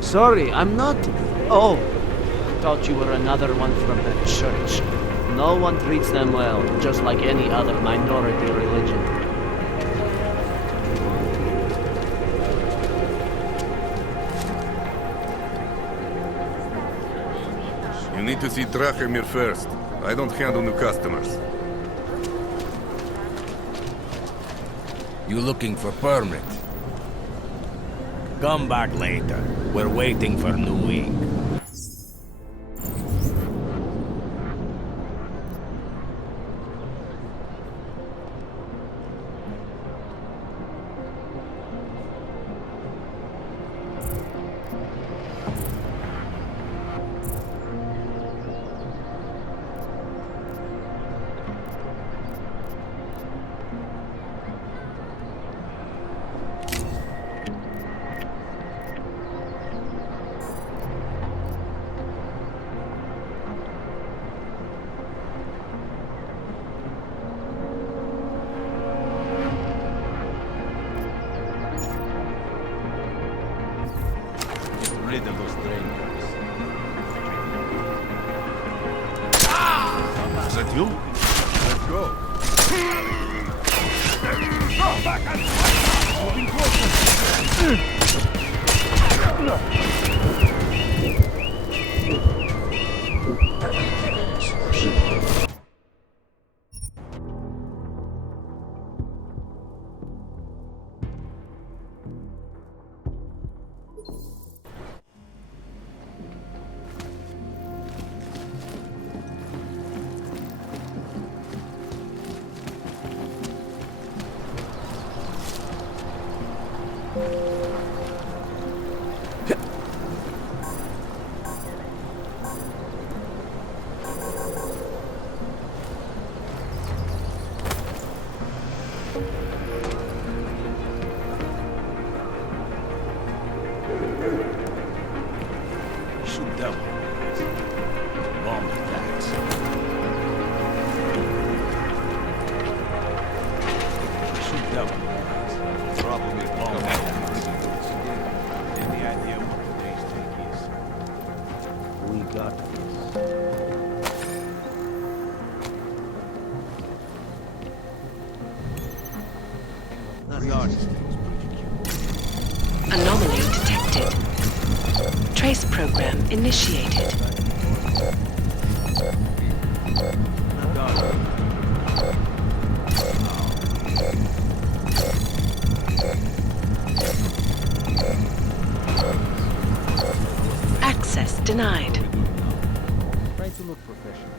Sorry, I'm not... Oh, thought you were another one from the church. No one treats them well, just like any other minority religion. You need to see Drachemir first. I don't handle new customers. You looking for permit? Come back later. We're waiting for new ink. Rid of those strangers. Is that you? Let's go. Moving Shoot them. Bomb attacks. Shoot them. Probably Bomb attacks. any idea what today's take is? We got this. That artist thing was pretty cute. Anomaly detected. Trace program initiated. That artist. Access denied. Try to look professional.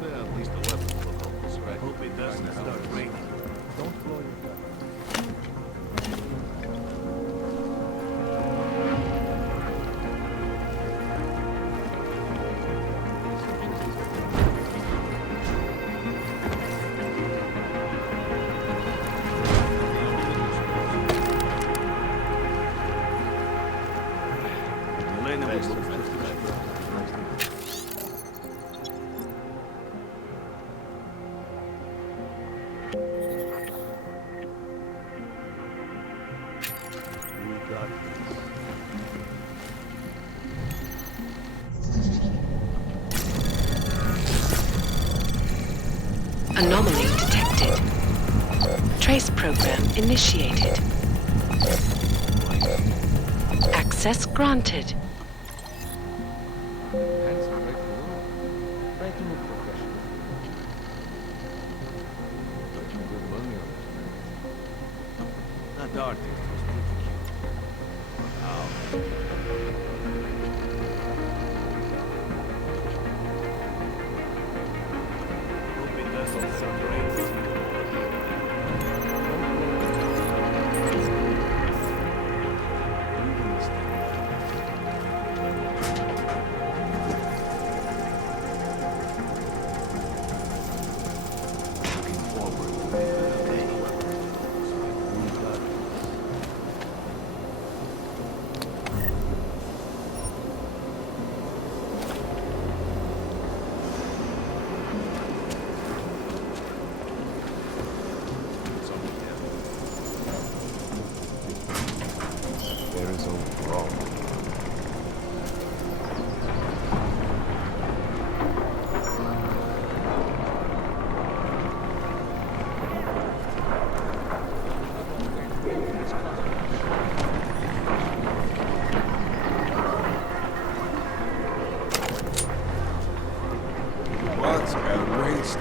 Well, at least the weapons will help us, right? Hope it doesn't start raining. Don't blow your gun. Elena was looking for We got this. Anomaly detected. Trace program initiated. Access granted. Hands are right below. Try to look professional. Got you good money on it. that artist was pretty cute. Hope it doesn't start raining. Looking forward to the day. We got this.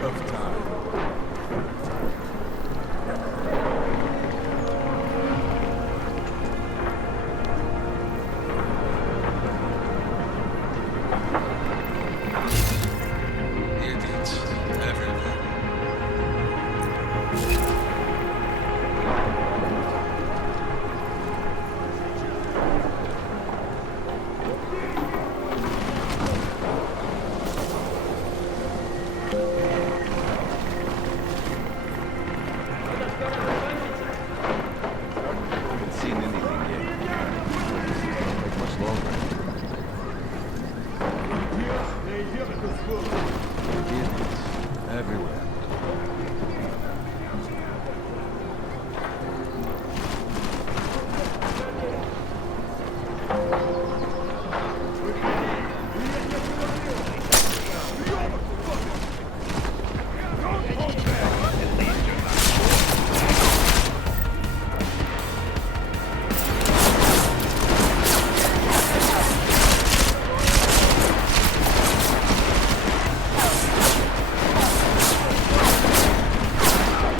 waste of time. Idiots everywhere. Haven't seen anything yet. This is gonna take much longer. Idiots everywhere.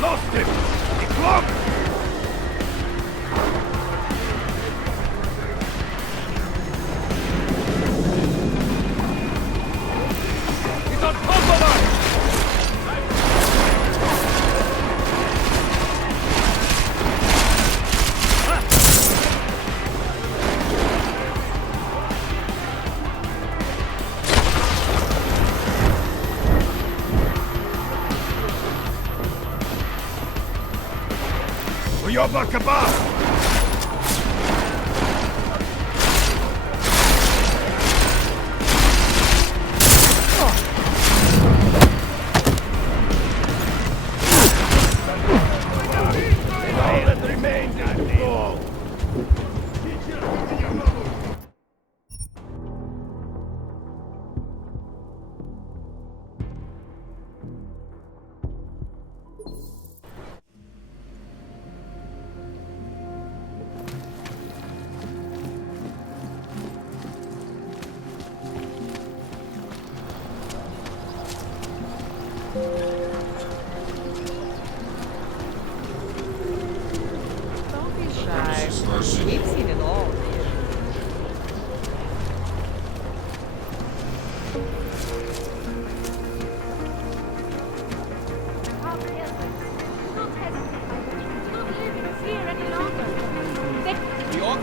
Lost him! It's locked! He's on top of us! ويابا كبار! Don't be shy. We've seen it all.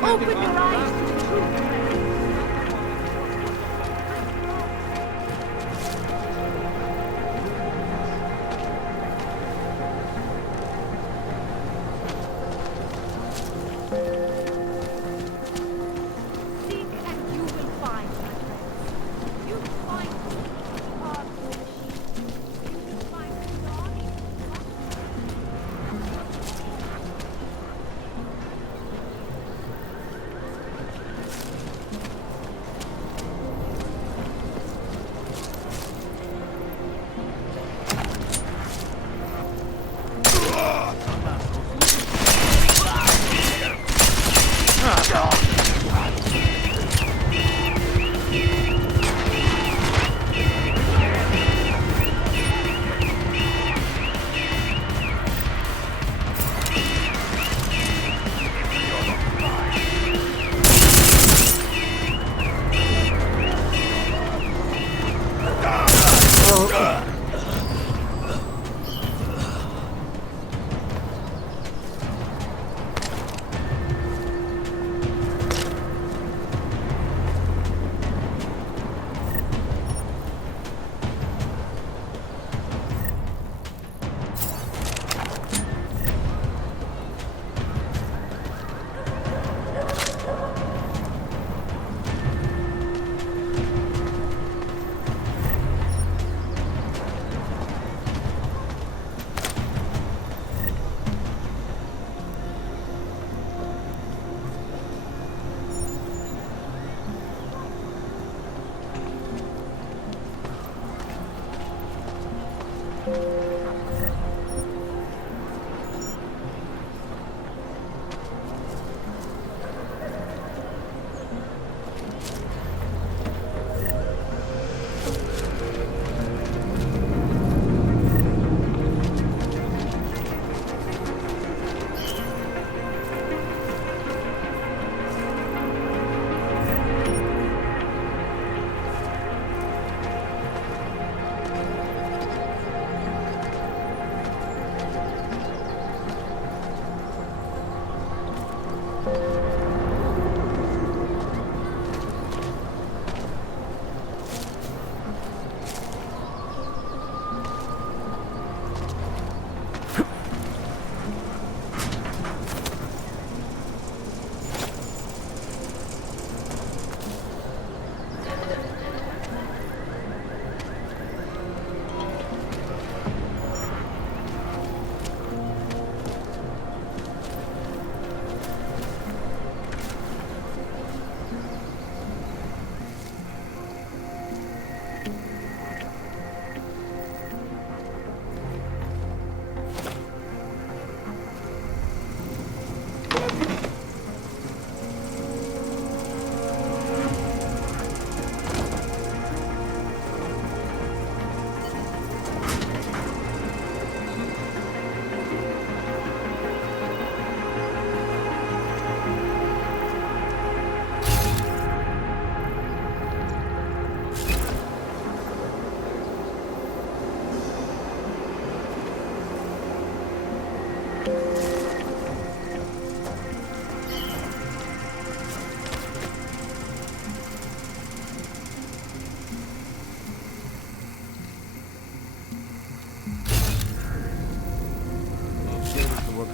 Open your eyes to the truth. Seek and you will find, my friends. You will find hard machine. You will find God.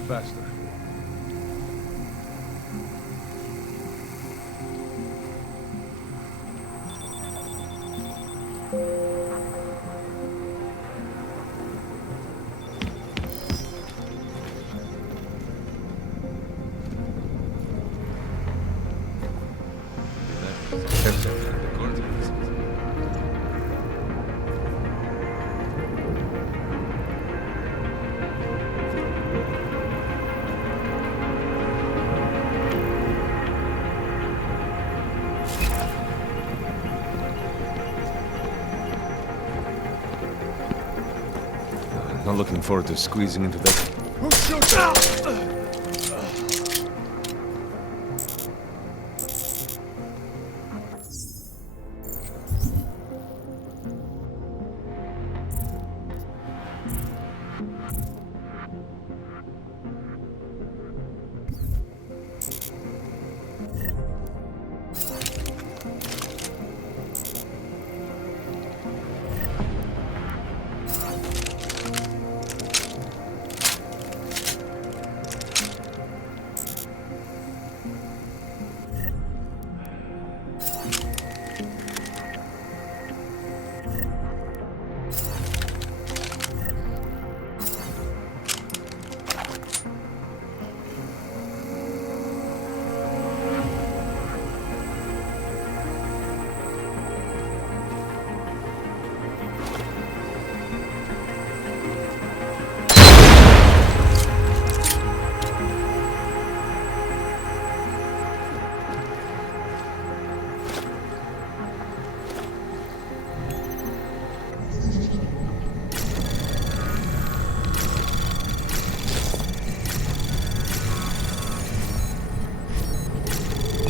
faster. Not looking forward to squeezing into that. Who's shooting?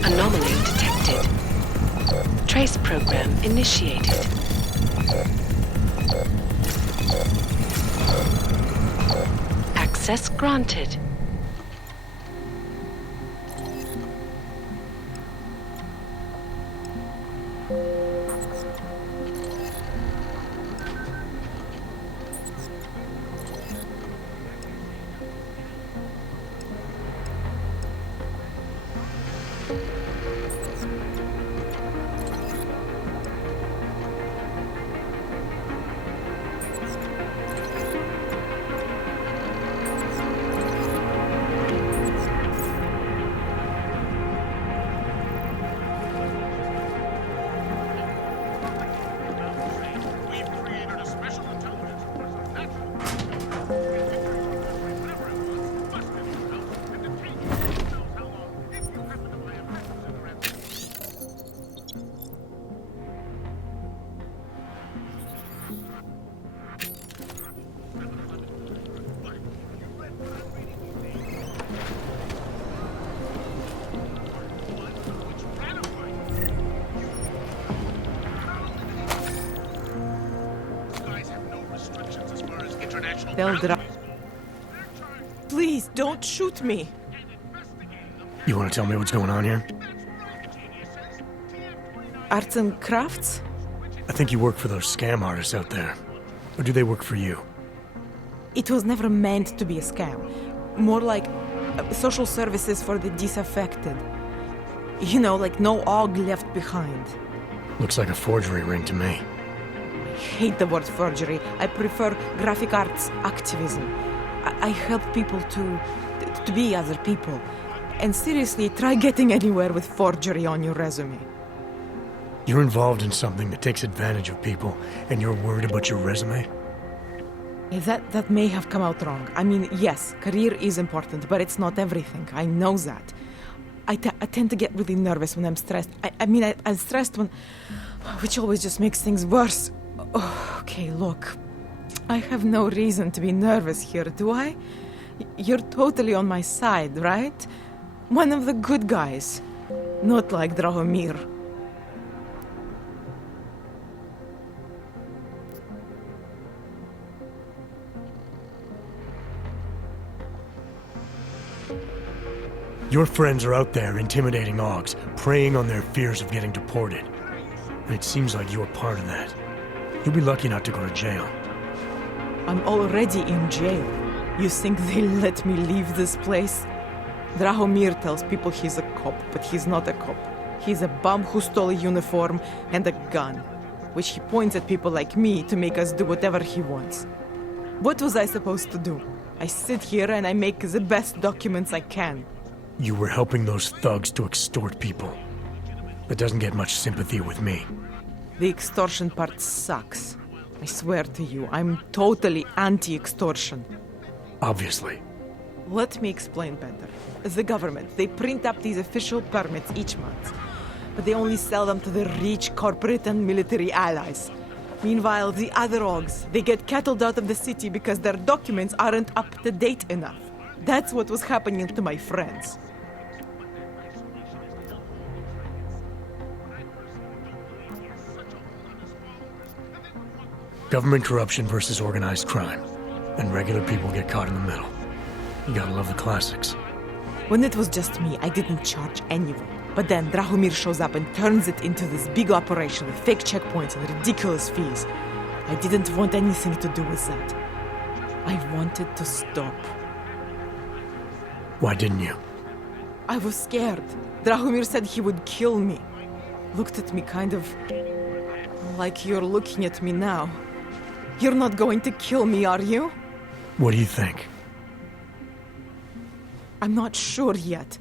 Anomaly detected. Trace program initiated. Access granted. Please, don't shoot me. You want to tell me what's going on here? Arts and crafts? I think you work for those scam artists out there. Or do they work for you? It was never meant to be a scam. More like social services for the disaffected. You know, like no og left behind. Looks like a forgery ring to me. I hate the word forgery. I prefer graphic arts activism. I help people to be other people. And seriously, try getting anywhere with forgery on your resume. You're involved in something that takes advantage of people, and you're worried about your resume? That may have come out wrong. I mean, yes, career is important, but it's not everything. I know that. I tend to get really nervous when I'm stressed. I'm stressed when... which always just makes things worse. Oh, okay, look. I have no reason to be nervous here, do I? You're totally on my side, right? One of the good guys. Not like Drahomir. Your friends are out there intimidating Augs, preying on their fears of getting deported. And it seems like you're part of that. You'll be lucky not to go to jail. I'm already in jail. You think they'll let me leave this place? Drahomir tells people he's a cop, but he's not a cop. He's a bum who stole a uniform and a gun, which he points at people like me to make us do whatever he wants. What was I supposed to do? I sit here and I make the best documents I can. You were helping those thugs to extort people. That doesn't get much sympathy with me. The extortion part sucks. I swear to you, I'm totally anti-extortion. Obviously. Let me explain better. The government, they print up these official permits each month, but they only sell them to the rich corporate and military allies. Meanwhile, the other Ogs, they get cattled out of the city because their documents aren't up to date enough. That's what was happening to my friends. Government corruption versus organized crime. And regular people get caught in the middle. You gotta love the classics. When it was just me, I didn't charge anyone. But then Drahomir shows up and turns it into this big operation with fake checkpoints and ridiculous fees. I didn't want anything to do with that. I wanted to stop. Why didn't you? I was scared. Drahomir said he would kill me. Looked at me kind of like you're looking at me now. You're not going to kill me, are you? What do you think? I'm not sure yet.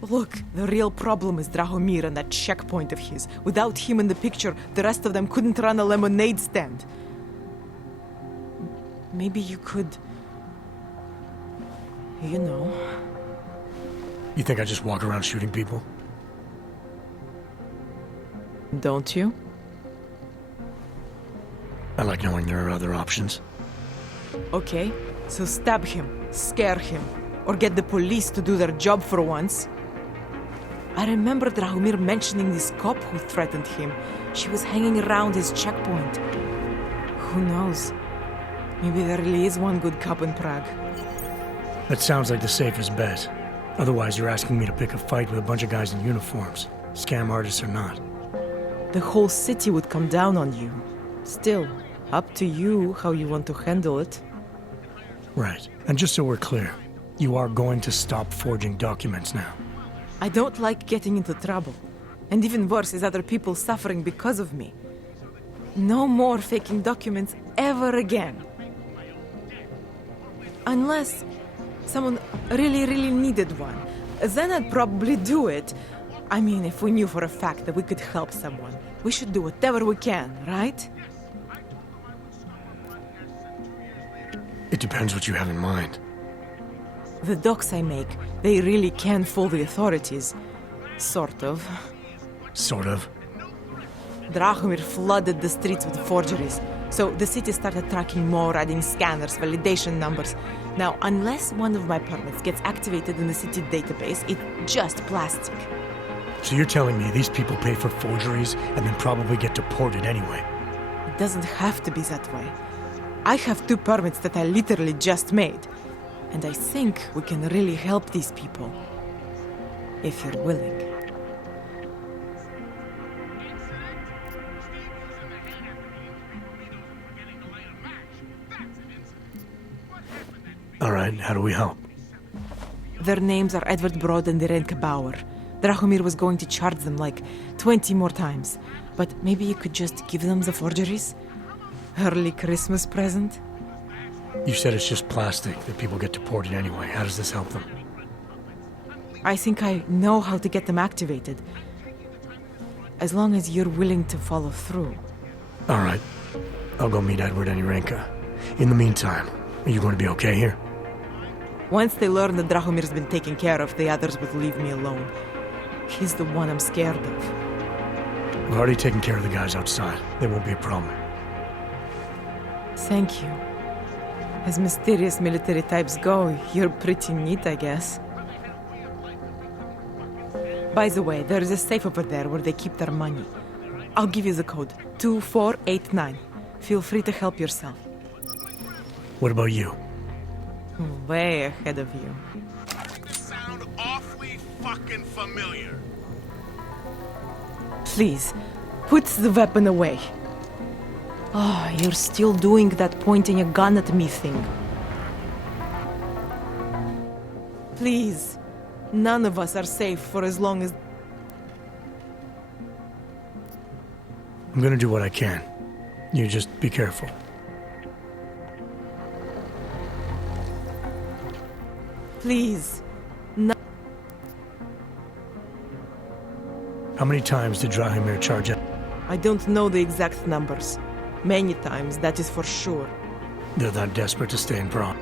Look, the real problem is Drahomir and that checkpoint of his. Without him in the picture, the rest of them couldn't run a lemonade stand. Maybe you could... You know... You think I just walk around shooting people? Don't you? I like knowing there are other options. Okay, so stab him, scare him, or get the police to do their job for once. I remember Drahomir mentioning this cop who threatened him. She was hanging around his checkpoint. Who knows? Maybe there really is one good cop in Prague. That sounds like the safest bet. Otherwise, you're asking me to pick a fight with a bunch of guys in uniforms, scam artists or not. The whole city would come down on you. Still, up to you how you want to handle it. Right. And just so we're clear, you are going to stop forging documents now. I don't like getting into trouble. And even worse is other people suffering because of me. No more faking documents ever again. Unless someone really needed one. Then I'd probably do it. I mean, if we knew for a fact that we could help someone, we should do whatever we can, right? It depends what you have in mind. The docs I make, they really can fool the authorities. Sort of. Sort of. Drahomir flooded the streets with forgeries, so the city started tracking more, adding scanners, validation numbers. Now, unless one of my permits gets activated in the city database, it's just plastic. So you're telling me these people pay for forgeries and then probably get deported anyway? It doesn't have to be that way. I have 2 permits that I literally just made. And I think we can really help these people. If you're willing. All right, how do we help? Their names are Edward Broad and Irenka Bauer. Drahomir was going to charge them like 20 more times. But maybe you could just give them the forgeries? Early Christmas present? You said it's just plastic, that people get deported anyway. How does this help them? I think I know how to get them activated. As long as you're willing to follow through. All right. I'll go meet Edward and Irenka. In the meantime, are you going to be okay here? Once they learn that Drahomir's been taken care of, the others will leave me alone. He's the one I'm scared of. I've already taken care of the guys outside. They won't be a problem. Thank you. As mysterious military types go, you're pretty neat, I guess. By the way, there is a safe over there where they keep their money. I'll give you the code. 2489. Feel free to help yourself. What about you? Way ahead of you. Sound awfully fucking familiar. Please, put the weapon away. Oh, you're still doing that pointing a gun at me thing. Please. None of us are safe for as long as... I'm gonna do what I can. You just be careful. Please. How many times did Drahimir charge up? I don't know the exact numbers. Many times, that is for sure. They're that desperate to stay in Prague.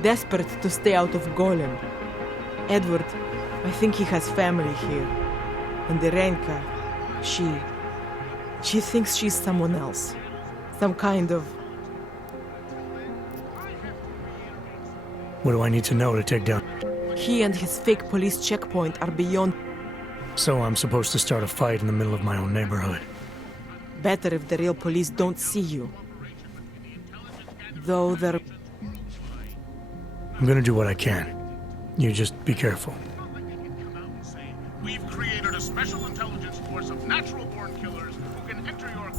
Desperate to stay out of Golem. Edward, I think he has family here. And Irenka, she thinks she's someone else. Some kind of... What do I need to know to take down? He and his fake police checkpoint are beyond... So I'm supposed to start a fight in the middle of my own neighborhood. Better if the real police don't see you. Though they're... I'm gonna do what I can. You just be careful. We've created a special intelligence force of natural-born killers who can enter your...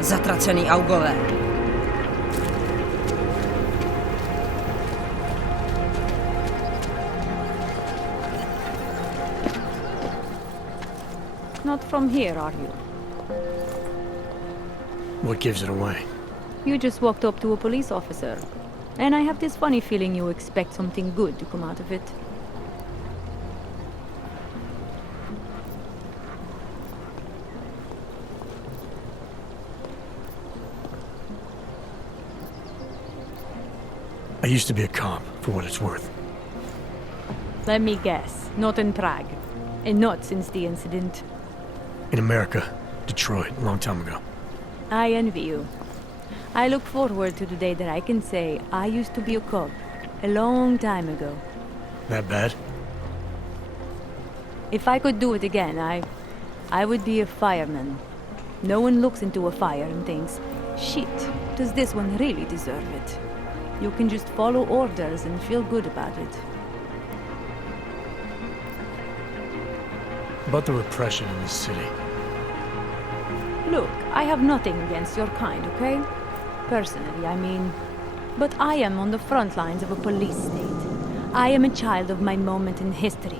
Zatracený augové. Not from here, are you? What gives it away? You just walked up to a police officer. And I have this funny feeling you expect something good to come out of it. I used to be a cop, for what it's worth. Let me guess, not in Prague. And not since the incident. In America, Detroit, a long time ago. I envy you. I look forward to the day that I can say I used to be a cop a long time ago. That bad? If I could do it again, I would be a fireman. No one looks into a fire and thinks, shit, does this one really deserve it? You can just follow orders and feel good about it. About the repression in this city. Look, I have nothing against your kind, okay? Personally, I mean. But I am on the front lines of a police state. I am a child of my moment in history.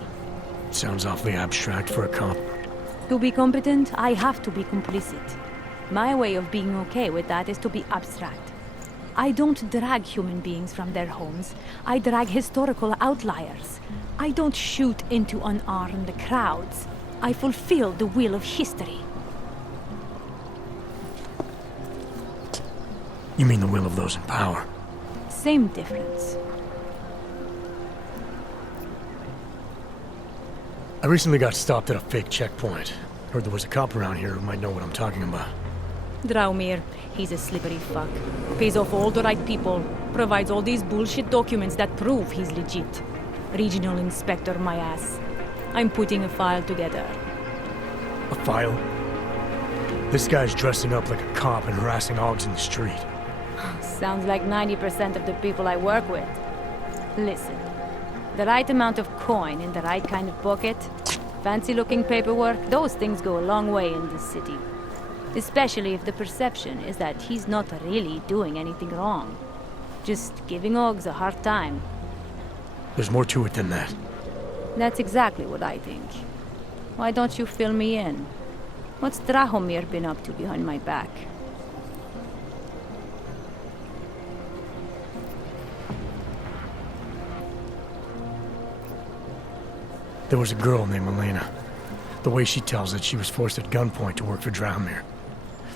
Sounds awfully abstract for a cop. To be competent, I have to be complicit. My way of being okay with that is to be abstract. I don't drag human beings from their homes. I drag historical outliers. I don't shoot into unarmed crowds. I fulfill the will of history. You mean the will of those in power? Same difference. I recently got stopped at a fake checkpoint. Heard there was a cop around here who might know what I'm talking about. Draumir, he's a slippery fuck. Pays off all the right people. Provides all these bullshit documents that prove he's legit. Regional inspector, my ass. I'm putting a file together. A file? This guy's dressing up like a cop and harassing hogs in the street. Sounds like 90% of the people I work with. Listen, the right amount of coin in the right kind of pocket, fancy-looking paperwork, those things go a long way in this city. Especially if the perception is that he's not really doing anything wrong. Just giving Oggs a hard time. There's more to it than that. That's exactly what I think. Why don't you fill me in? What's Drahomir been up to behind my back? There was a girl named Elena. The way she tells it, she was forced at gunpoint to work for Drahomir.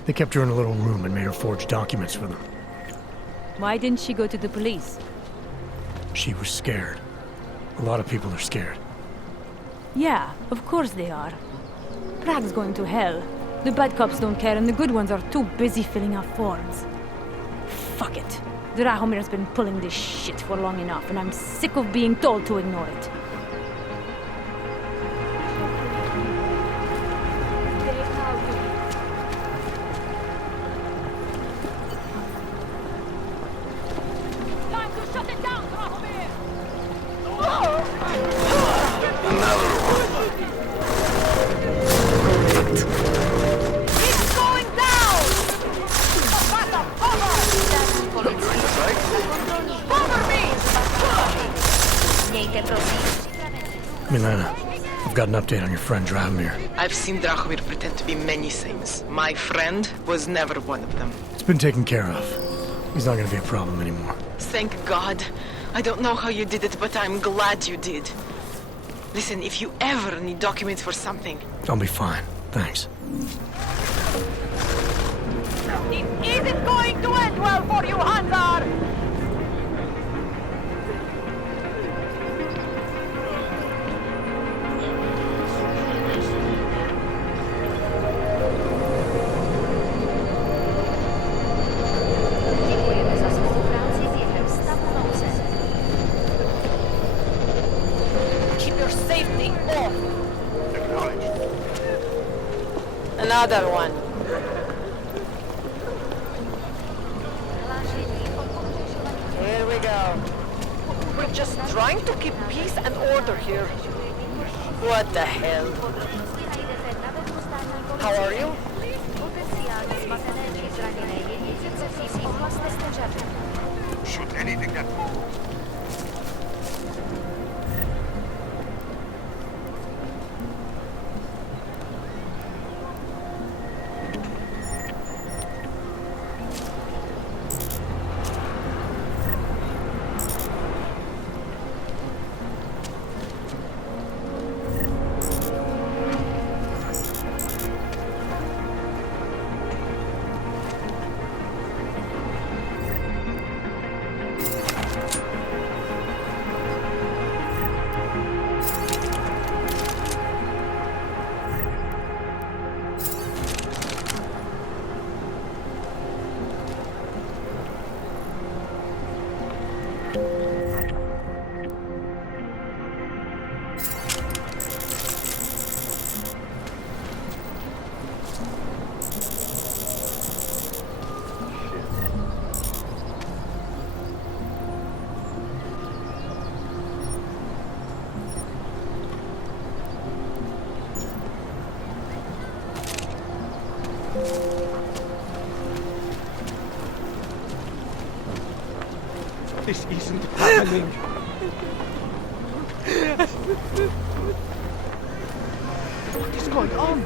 They kept her in a little room and made her forge documents for them. Why didn't she go to the police? She was scared. A lot of people are scared. Yeah, of course they are. Prague's going to hell. The bad cops don't care and the good ones are too busy filling out forms. Fuck it. Drahomir's been pulling this shit for long enough and I'm sick of being told to ignore it. Milena, I've got an update on your friend Drahomir. I've seen Drahomir pretend to be many things. My friend was never one of them. It's been taken care of. He's not gonna be a problem anymore. Thank God. I don't know how you did it, but I'm glad you did. Listen, if you ever need documents for something... I'll be fine. Thanks. It isn't going to end well for you, Hanzar! Keep your safety off! Another one. Here we go. We're just trying to keep peace and order here. What the hell? How are you? Shoot anything that... This isn't happening. What is going on?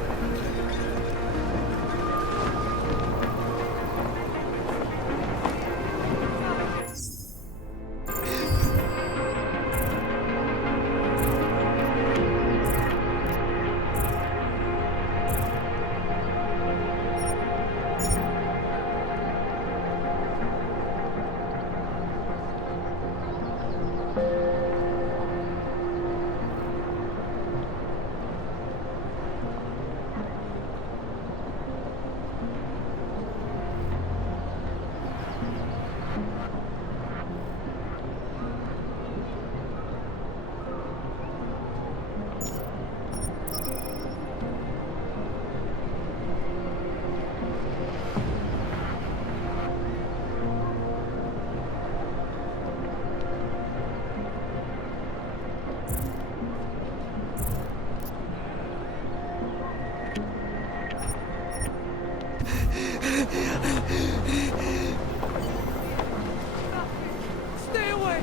Stay away!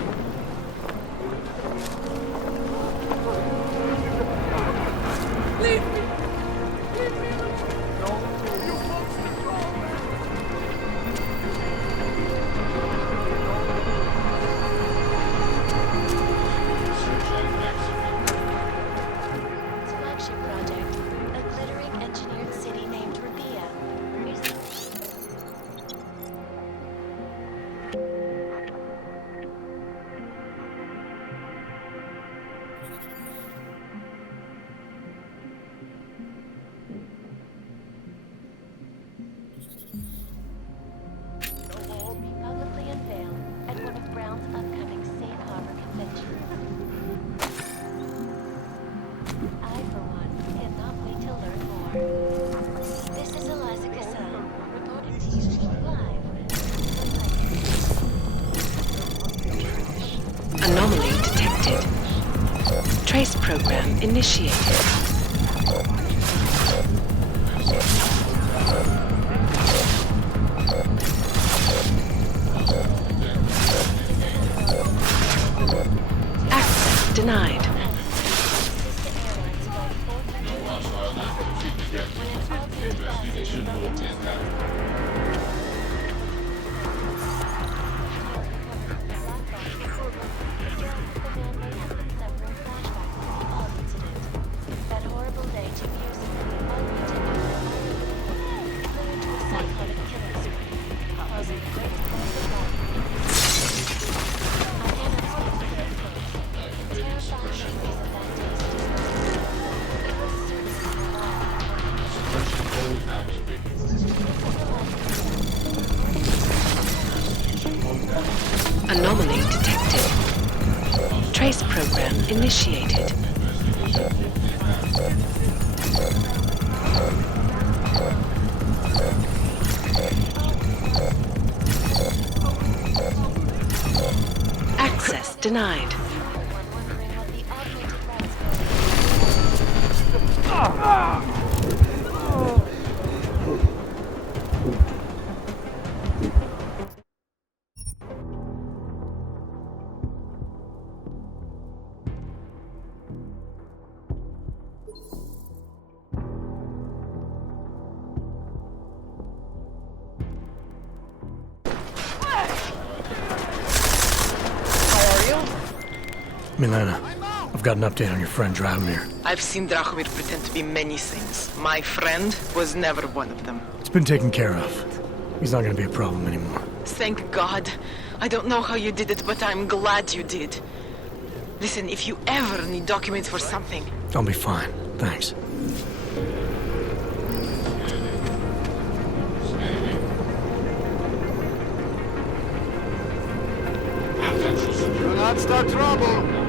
Leave me! Leave me alone! No, you monster crawler! Flagship project, a glittering engineered city named Rabia. Publicly unveiled at one of Brown's upcoming Safe Harbor conventions. I, for one, cannot wait to learn more. This is Eliza Casal, reporting to you live. Anomaly detected. Trace program initiated. Access denied. That horrible day 2 years ago, all we did was flew into a psychotic killing spree, causing great mental health. I cannot speak for those folks. The terrifying memories of that day still remain. It was certainly Anomaly detected. Trace program initiated. denied. Wondering what the augmented landscape Milena, I've got an update on your friend Drahomir. I've seen Drahomir pretend to be many things. My friend was never one of them. It's been taken care of. He's not gonna be a problem anymore. Thank God. I don't know how you did it, but I'm glad you did. Listen, if you ever need documents for something... I'll be fine. Thanks. Do not start trouble.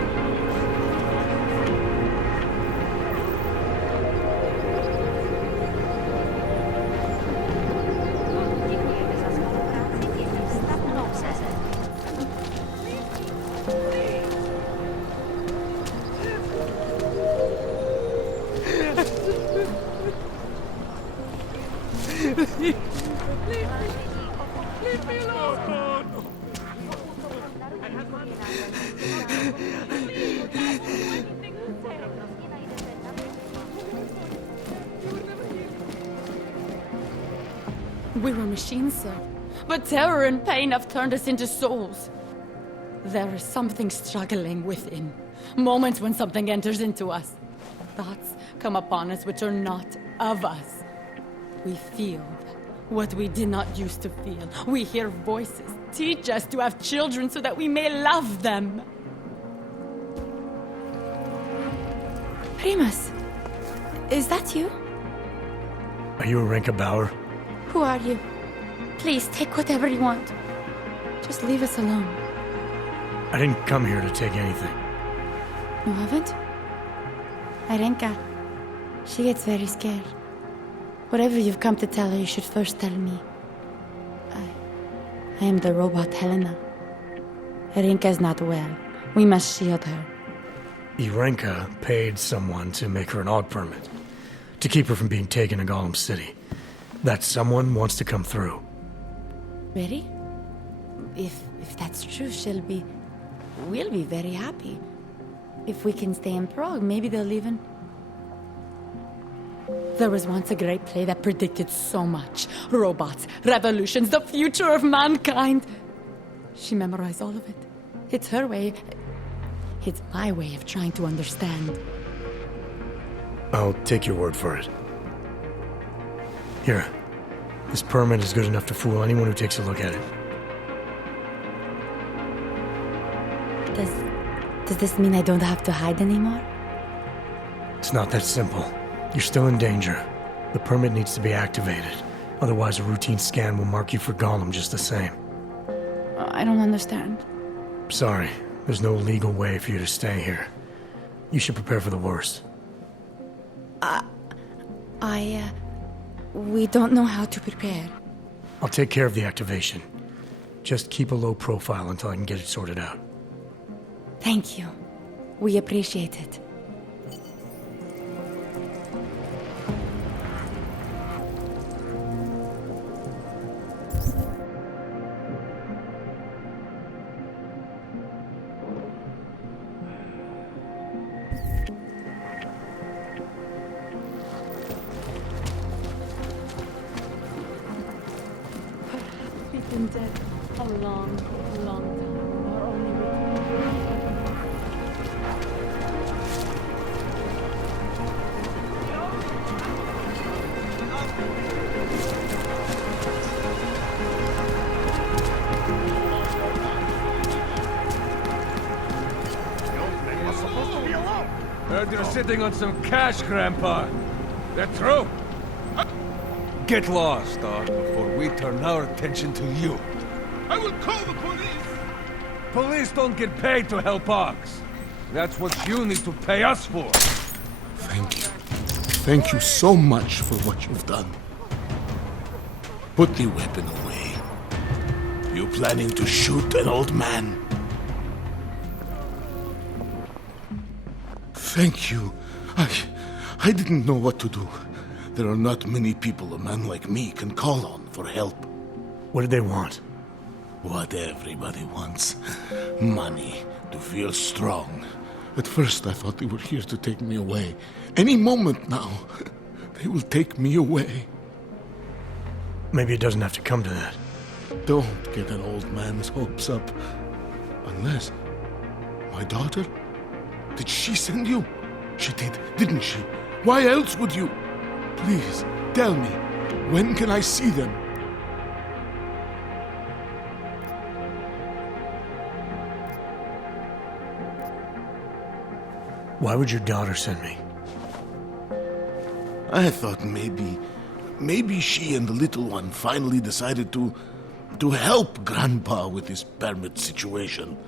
We were machines, sir. But terror and pain have turned us into souls. There is something struggling within. Moments when something enters into us. Thoughts come upon us which are not of us. We feel what we did not used to feel. We hear voices. Teach us to have children so that we may love them. Primus, is that you? Are you Arenka Bauer? Who are you? Please, take whatever you want. Just leave us alone. I didn't come here to take anything. You haven't? Arenka, she gets very scared. Whatever you've come to tell her, you should first tell me. I am the robot Helena. Arenka is not well. We must shield her. Arenka paid someone to make her an AUG permit. To keep her from being taken to Gollum City. That someone wants to come through. Really? If that's true, we'll be very happy. If we can stay in Prague, maybe they'll even... There was once a great play that predicted so much. Robots, revolutions, the future of mankind. She memorized all of it. It's her way. It's my way of trying to understand. I'll take your word for it. Here. This permit is good enough to fool anyone who takes a look at it. Does this mean I don't have to hide anymore? It's not that simple. You're still in danger. The permit needs to be activated. Otherwise, a routine scan will mark you for Gollum just the same. I don't understand. Sorry. There's no legal way for you to stay here. You should prepare for the worst. We don't know how to prepare. I'll take care of the activation. Just keep a low profile until I can get it sorted out. Thank you. We appreciate it. We've been dead a long, long time. Our only Heard you're sitting on some cash, Grandpa. That true? Get lost, dog, before we turn our attention to you. I will call the police! Police don't get paid to help Ox. That's what you need to pay us for. Thank you. Thank you so much for what you've done. Put the weapon away. You planning to shoot an old man? Thank you. I didn't know what to do. There are not many people a man like me can call on for help. What did they want? What everybody wants. Money. To feel strong. At first I thought they were here to take me away. Any moment now, they will take me away. Maybe it doesn't have to come to that. Don't get an old man's hopes up. Unless... My daughter? Did she send you? She did, didn't she? Why else would you? Please, tell me. When can I see them? Why would your daughter send me? I thought maybe she and the little one finally decided to help Grandpa with his permit situation.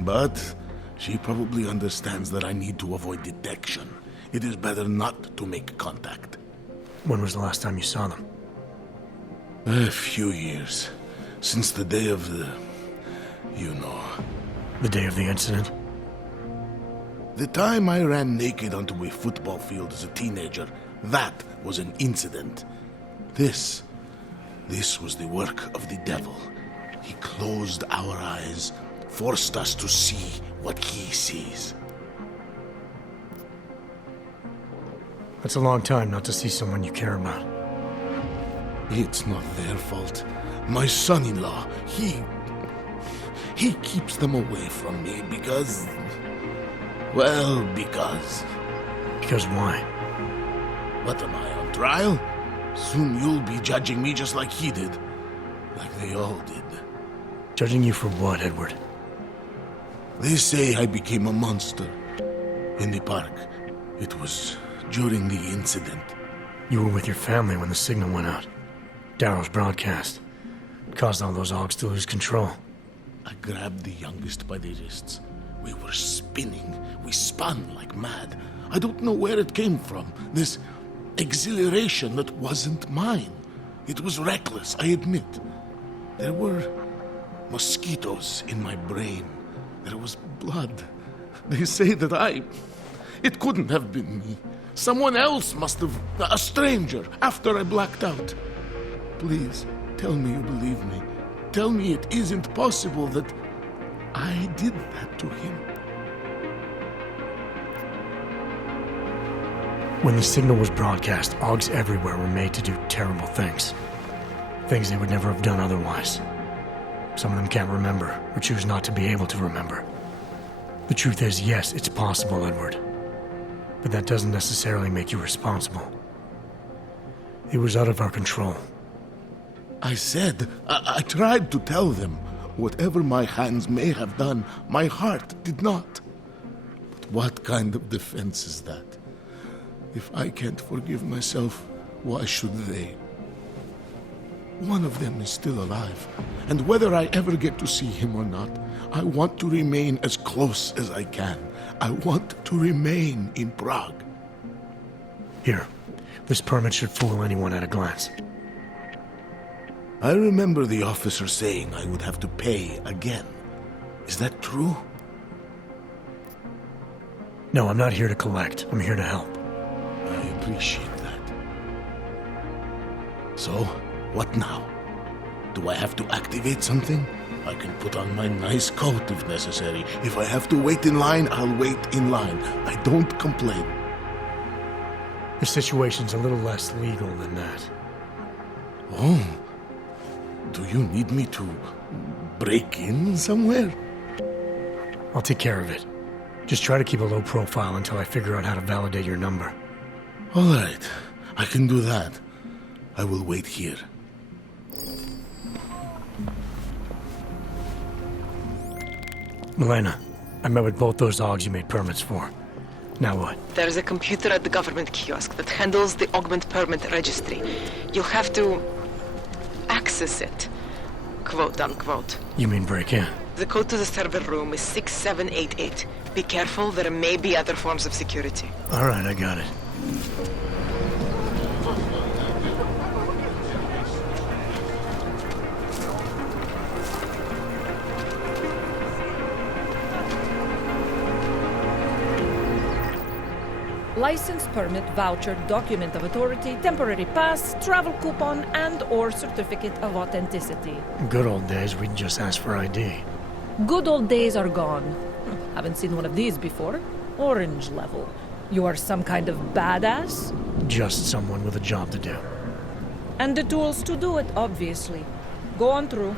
But she probably understands that I need to avoid detection. It is better not to make contact. When was the last time you saw them? A few years. Since the day of the... you know. The day of the incident? The time I ran naked onto a football field as a teenager, that was an incident. This was the work of the devil. He closed our eyes, forced us to see what he sees. That's a long time not to see someone you care about. It's not their fault. My son-in-law, he keeps them away from me because... well, because... Because why? What am I, on trial? Soon you'll be judging me just like he did. Like they all did. Judging you for what, Edward? They say I became a monster. In the park. It was during the incident. You were with your family when the signal went out. Darrow's broadcast. It caused all those Augs to lose control. I grabbed the youngest by the wrists. We were spinning. We spun like mad. I don't know where it came from. This exhilaration that wasn't mine. It was reckless, I admit. There were mosquitoes in my brain. There was blood. They say that it couldn't have been me. Someone else must have... a stranger, after I blacked out. Please, tell me you believe me. Tell me it isn't possible that I did that to him. When the signal was broadcast, Augs everywhere were made to do terrible things. Things they would never have done otherwise. Some of them can't remember, or choose not to be able to remember. The truth is, yes, it's possible, Edward. But that doesn't necessarily make you responsible. It was out of our control. I said, I tried to tell them. Whatever my hands may have done, my heart did not. But what kind of defense is that? If I can't forgive myself, why should they? One of them is still alive, and whether I ever get to see him or not, I want to remain as close as I can. I want to remain in Prague. Here, this permit should fool anyone at a glance. I remember the officer saying I would have to pay again. Is that true? No, I'm not here to collect. I'm here to help. I appreciate that. So, what now? Do I have to activate something? I can put on my nice coat if necessary. If I have to wait in line, I'll wait in line. I don't complain. The situation's a little less legal than that. Oh. Do you need me to break in somewhere? I'll take care of it. Just try to keep a low profile until I figure out how to validate your number. All right. I can do that. I will wait here. Milena, I met with both those Augs you made permits for. Now what? There's a computer at the government kiosk that handles the augment permit registry. You'll have to access it, quote unquote. You mean break in? The code to the server room is 6788. Be careful, there may be other forms of security. All right, I got it. license, permit, voucher, document of authority, temporary pass, travel coupon, and/or certificate of authenticity. Good old days, we'd just ask for ID. Good old days are gone. Haven't seen one of these before. Orange level. You are some kind of badass? Just someone with a job to do. And the tools to do it, obviously. Go on through.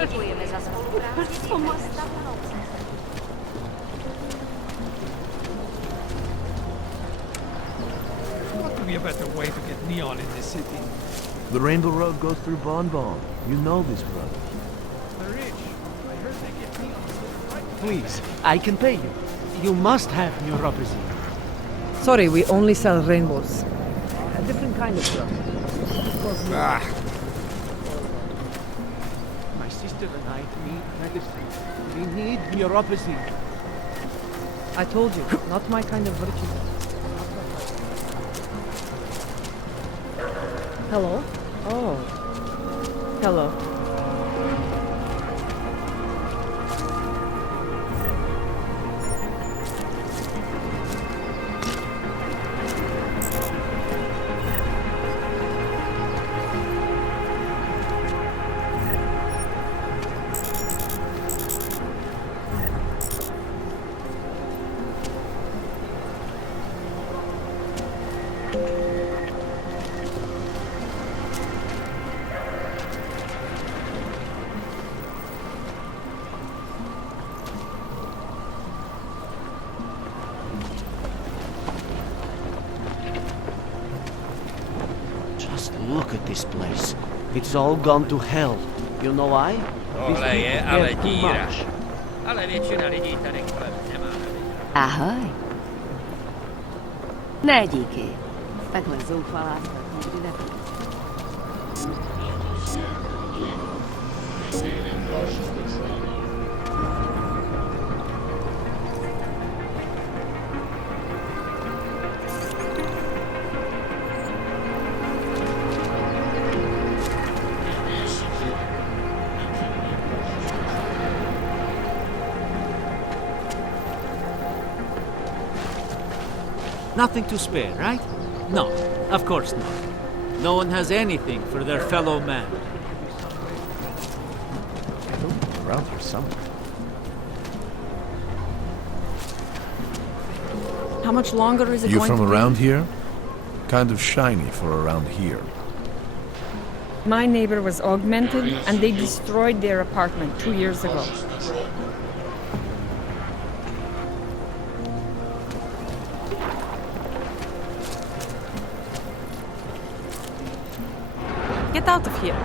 Dziękujemy za współpracę i pomoc. What could be a better way to get neon in this city? The Rainbow Road goes through Bon Bon. You know this road. The rich. I heard they get neon. Please, I can pay you. You must have neuropathy. Sorry, we only sell rainbows. A different kind of drug. My sister and I need medicine. We need neuropathy. I told you, not my kind of virtue. Hello? Oh. Hello. Just look at this place. It's all gone to hell. You know why? These people care too much. Ahoj. Ne, díky. Takhle zoufalá nikdy nebyla. Nothing to spare, right? No, of course not. No one has anything for their fellow man. Around here somewhere. How much longer is it You going from to be? around here? Kind of shiny for around here. My neighbor was augmented and they destroyed their apartment 2 years ago. Get out of here. No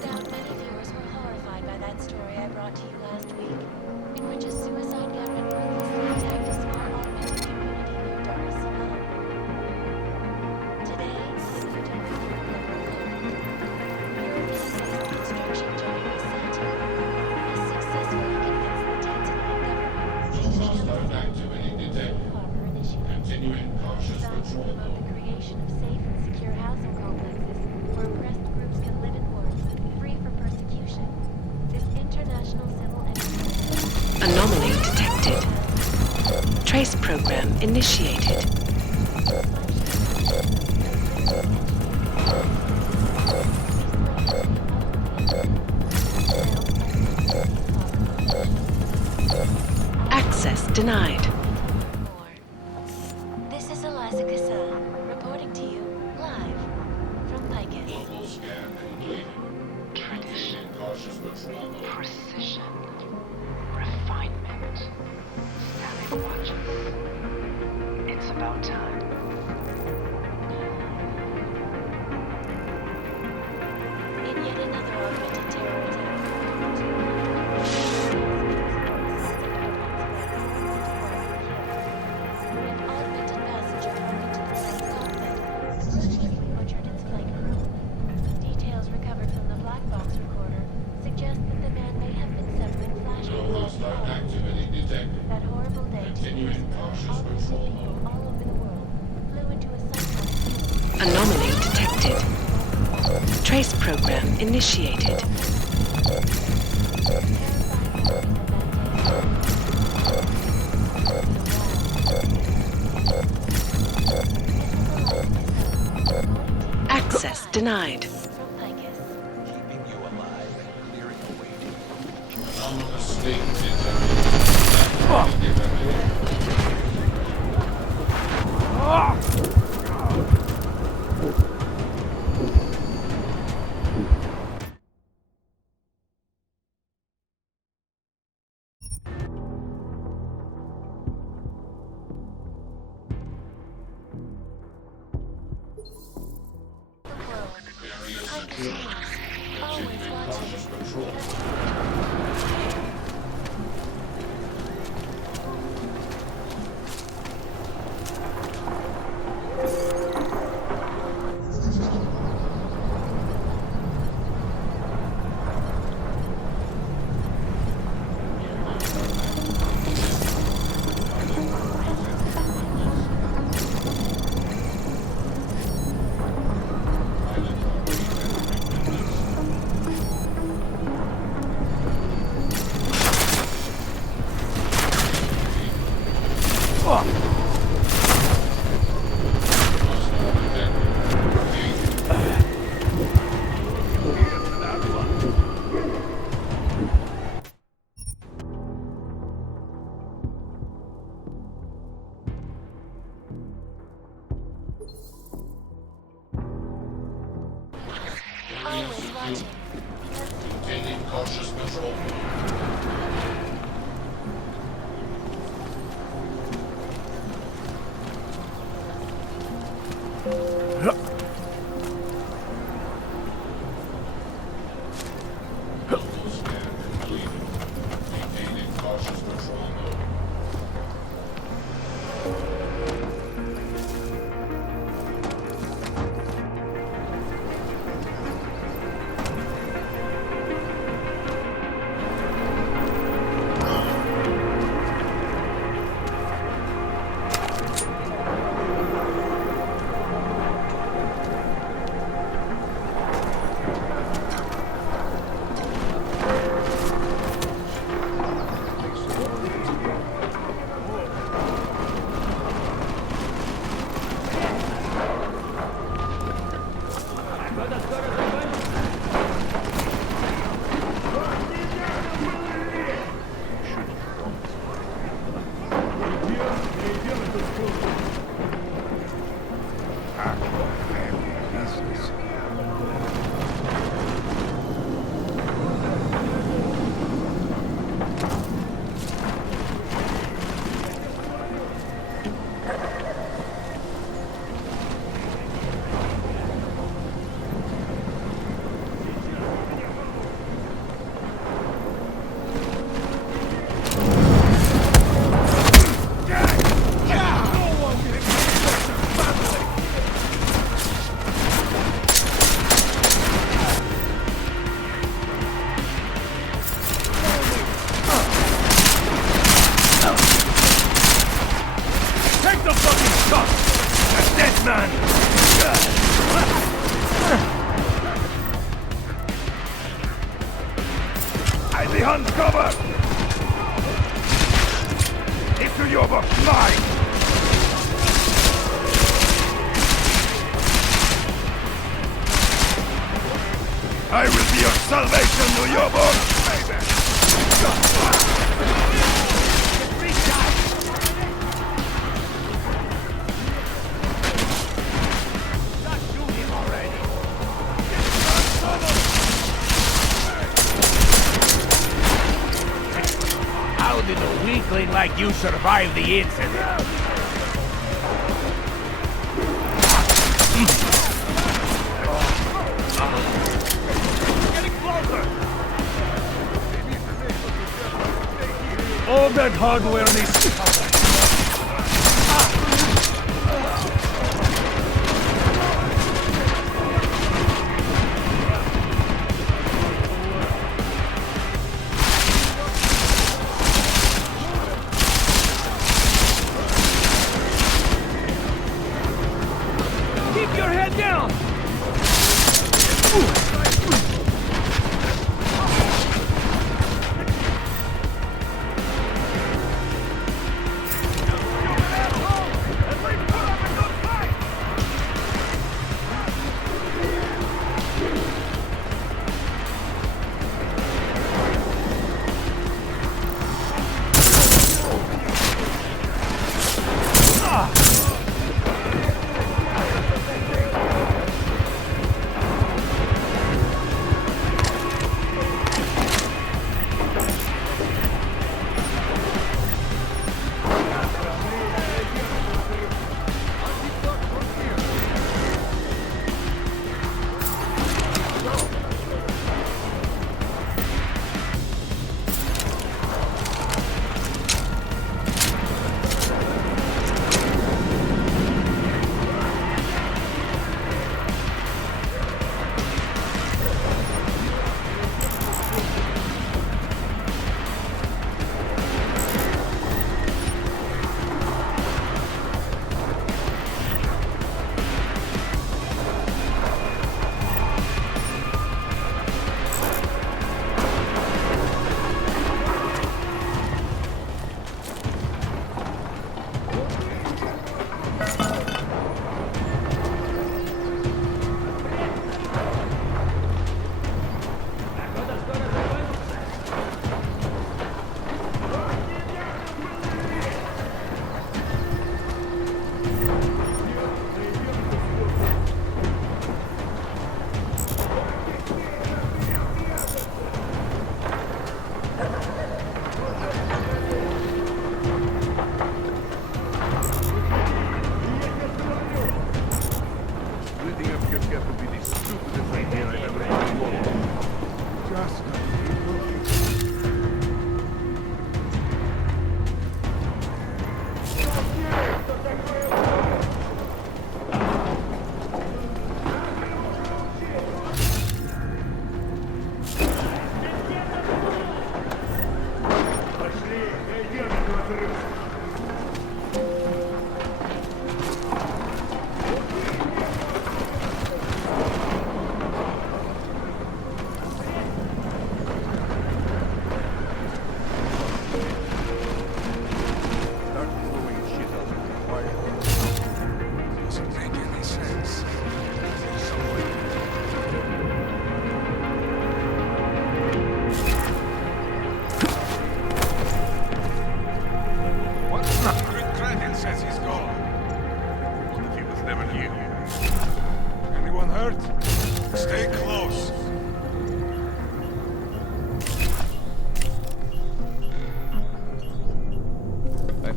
doubt many viewers were horrified by that story I brought to you last week, in which a suicide gunman ruthlessly attacked a small augmented community near Dar es Salaam. Today, in Virginia, European construction giant Santa has successfully convinced the Tanzanian government Activity detected. Continuing cautious patrol. the creation of safe and secure housing complexes where oppressed groups can live and work, free from persecution. This international civil enterprise Anomaly detected. Trace program initiated. Access denied. This is Eliza Cassell, reporting to you live from Picus. Tradition. Cautious patrol. Precision. Refinement. Standing watches. It's about time. In yet another augmented terror attack. An augmented passenger broke into the same cockpit, ruthlessly butchered its flight crew. Details recovered from the black box recorder suggest that the man may have been severing flashbangs. Activity detected. That horrible day, Continuing cautious patrol. people all over the world flew into a cyclone. Anomaly detected. Trace program initiated. Access denied. From Picus. Keeping you alive and clearing away Anomalous state detected. Activity detected. Cautious patrol. Always watching. Maintaining cautious patrol. Maintaining cautious patrol mode. Take the fucking shot! A dead man! I behind cover! Into your mine! I will be your salvation, New York! How did a weakling like you survive the incident? Getting closer! All that hardware needs... Keep your head down!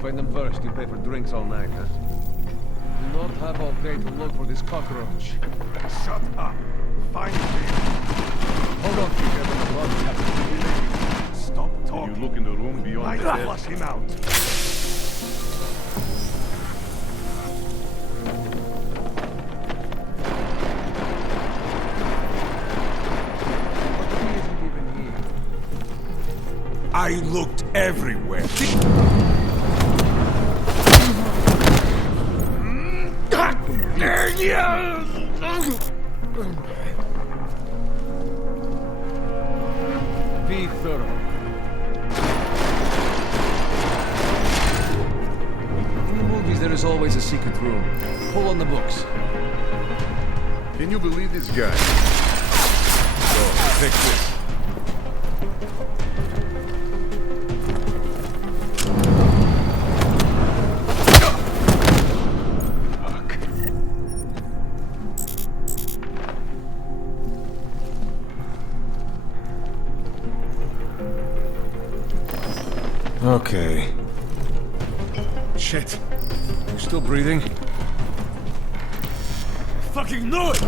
find them first, you pay for drinks all night, huh? Do not have all day to look for this cockroach. Shut up! Find him! Hold on together, the blood captain. Stop talking. You look in the room beyond the dead. Flush him out. I looked everywhere. Be thorough. In the movies, there is always a secret room. Pull on the books. Can you believe this guy? So, take this. Okay. Shit. You still breathing? Fucking knew it!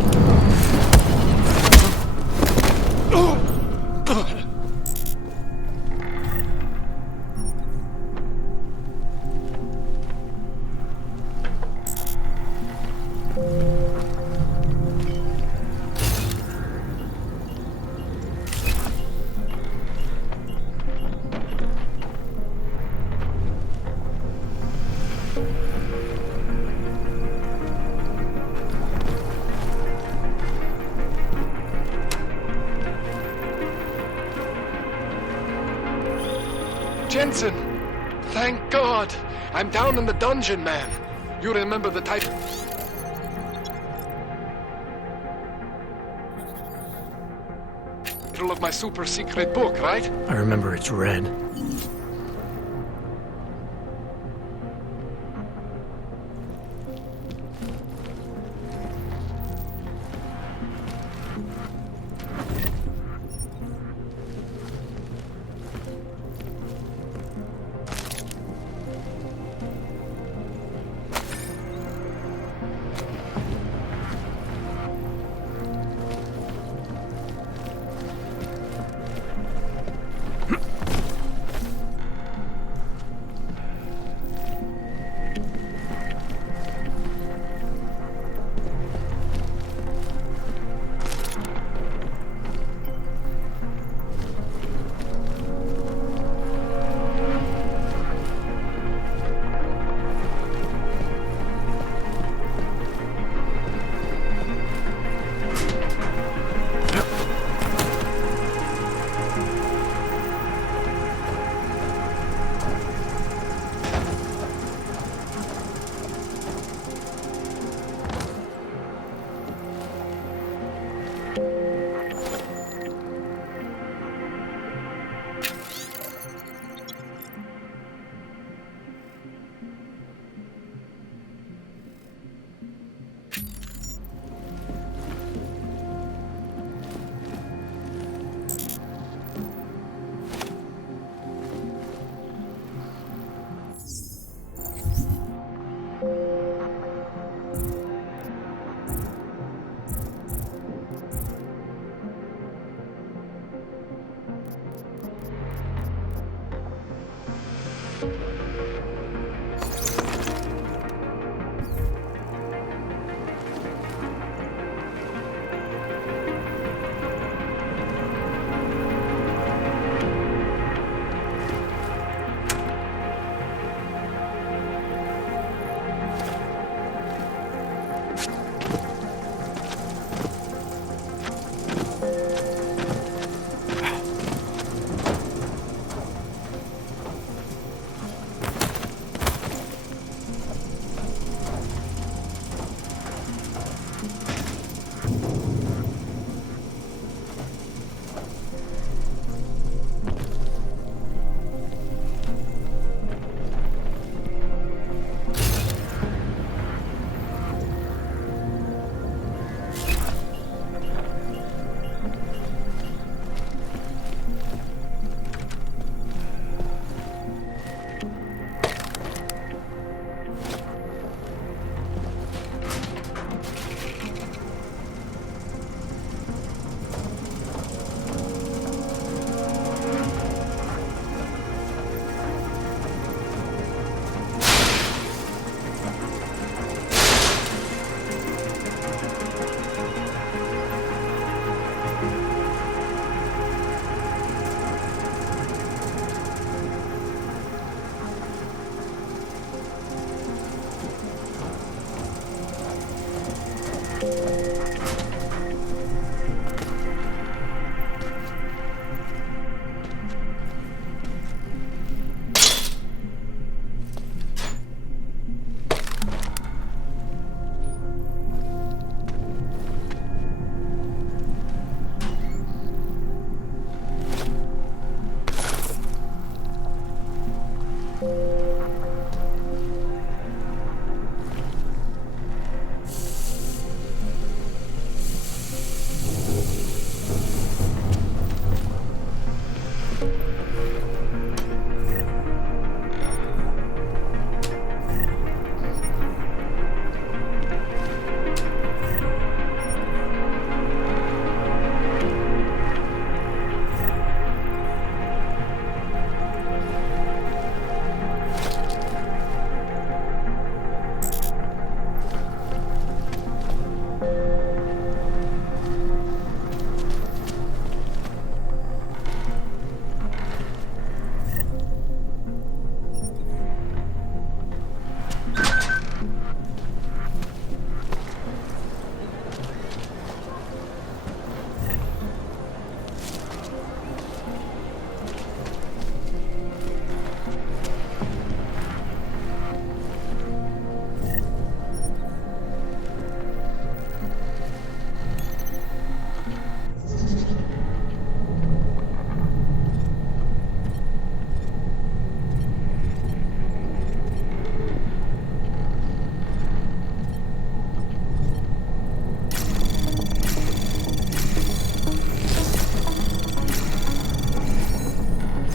Jensen! Thank God! I'm down in the dungeon, man. You remember the type... title of my super secret book, right? I remember it's red.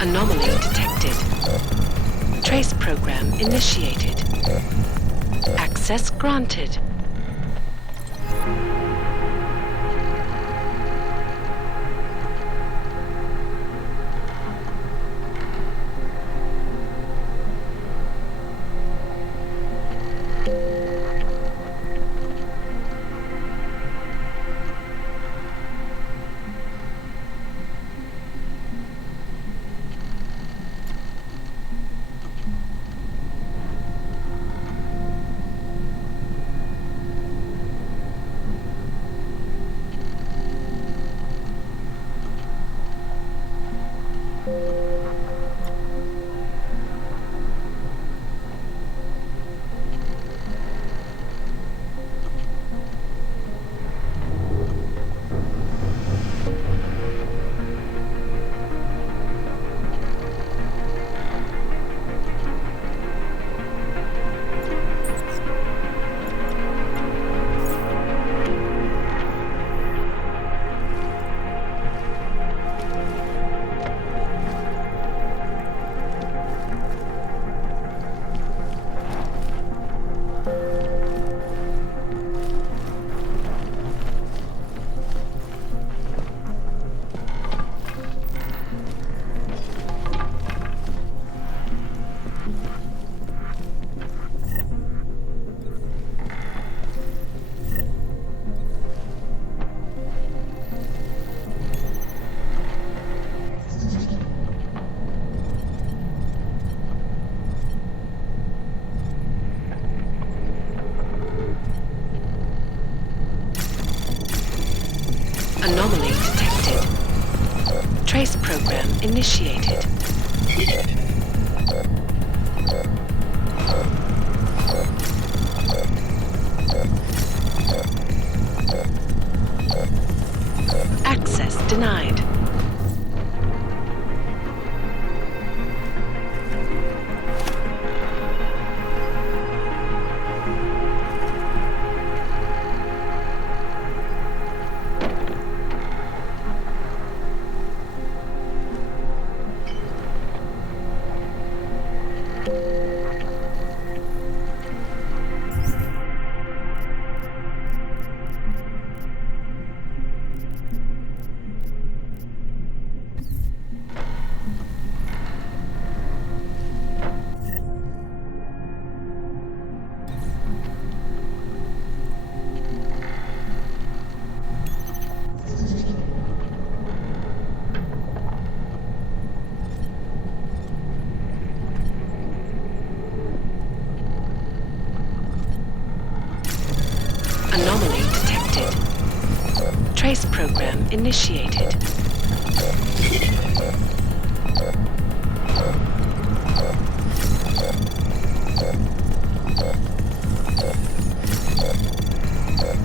Anomaly detected. Trace program initiated. Access granted. Anomaly detected. Trace program initiated. Access denied. Anomaly detected. Trace program initiated.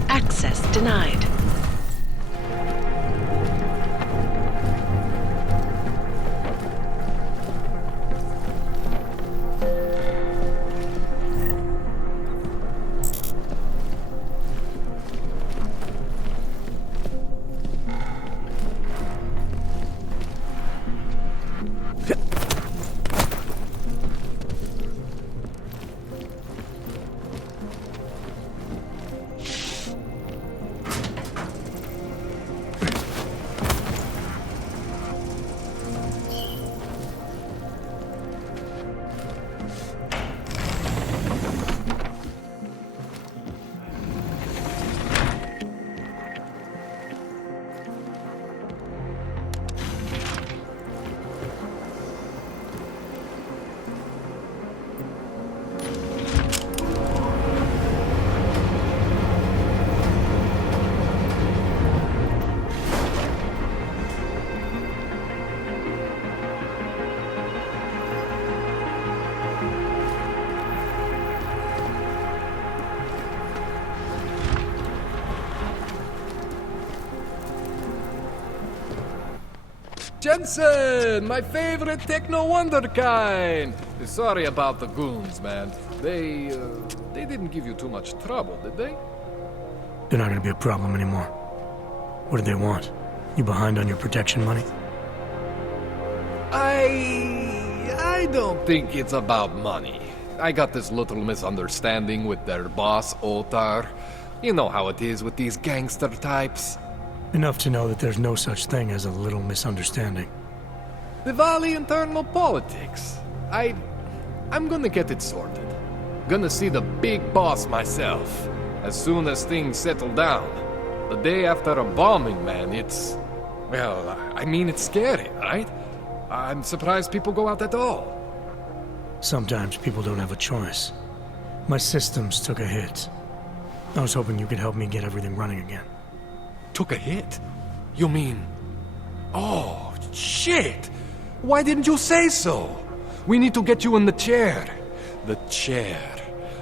Access denied. Jensen, my favorite techno wonderkind. Sorry about the goons, man. They didn't give you too much trouble, did they? They're not gonna be a problem anymore. What do they want? You behind on your protection money? I don't think it's about money. I got this little misunderstanding with their boss, Otar. You know how it is with these gangster types. Enough to know that there's no such thing as a little misunderstanding. Diwali internal politics. I'm gonna get it sorted. Gonna see the big boss myself. As soon as things settle down. The day after a bombing, man, it's... Well, I mean, it's scary, right? I'm surprised people go out at all. Sometimes people don't have a choice. My systems took a hit. I was hoping you could help me get everything running again. Took a hit? You mean... Oh, shit! Why didn't you say so? We need to get you in the chair. The chair.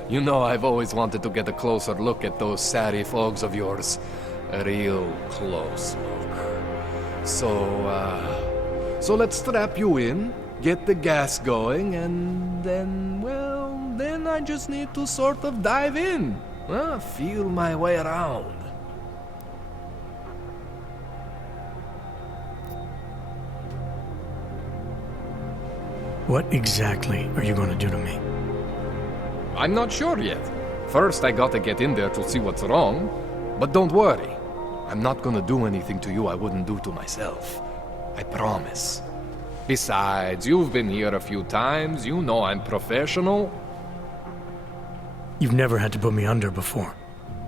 You know I've always wanted to get a closer look at those serif ogs of yours. A real close look. So let's strap you in, get the gas going, and then, well, then I just need to sort of dive in. Feel my way around. What exactly are you going to do to me? I'm not sure yet. First, I gotta get in there to see what's wrong. But don't worry. I'm not gonna do anything to you I wouldn't do to myself. I promise. Besides, you've been here a few times. You know I'm professional. You've never had to put me under before.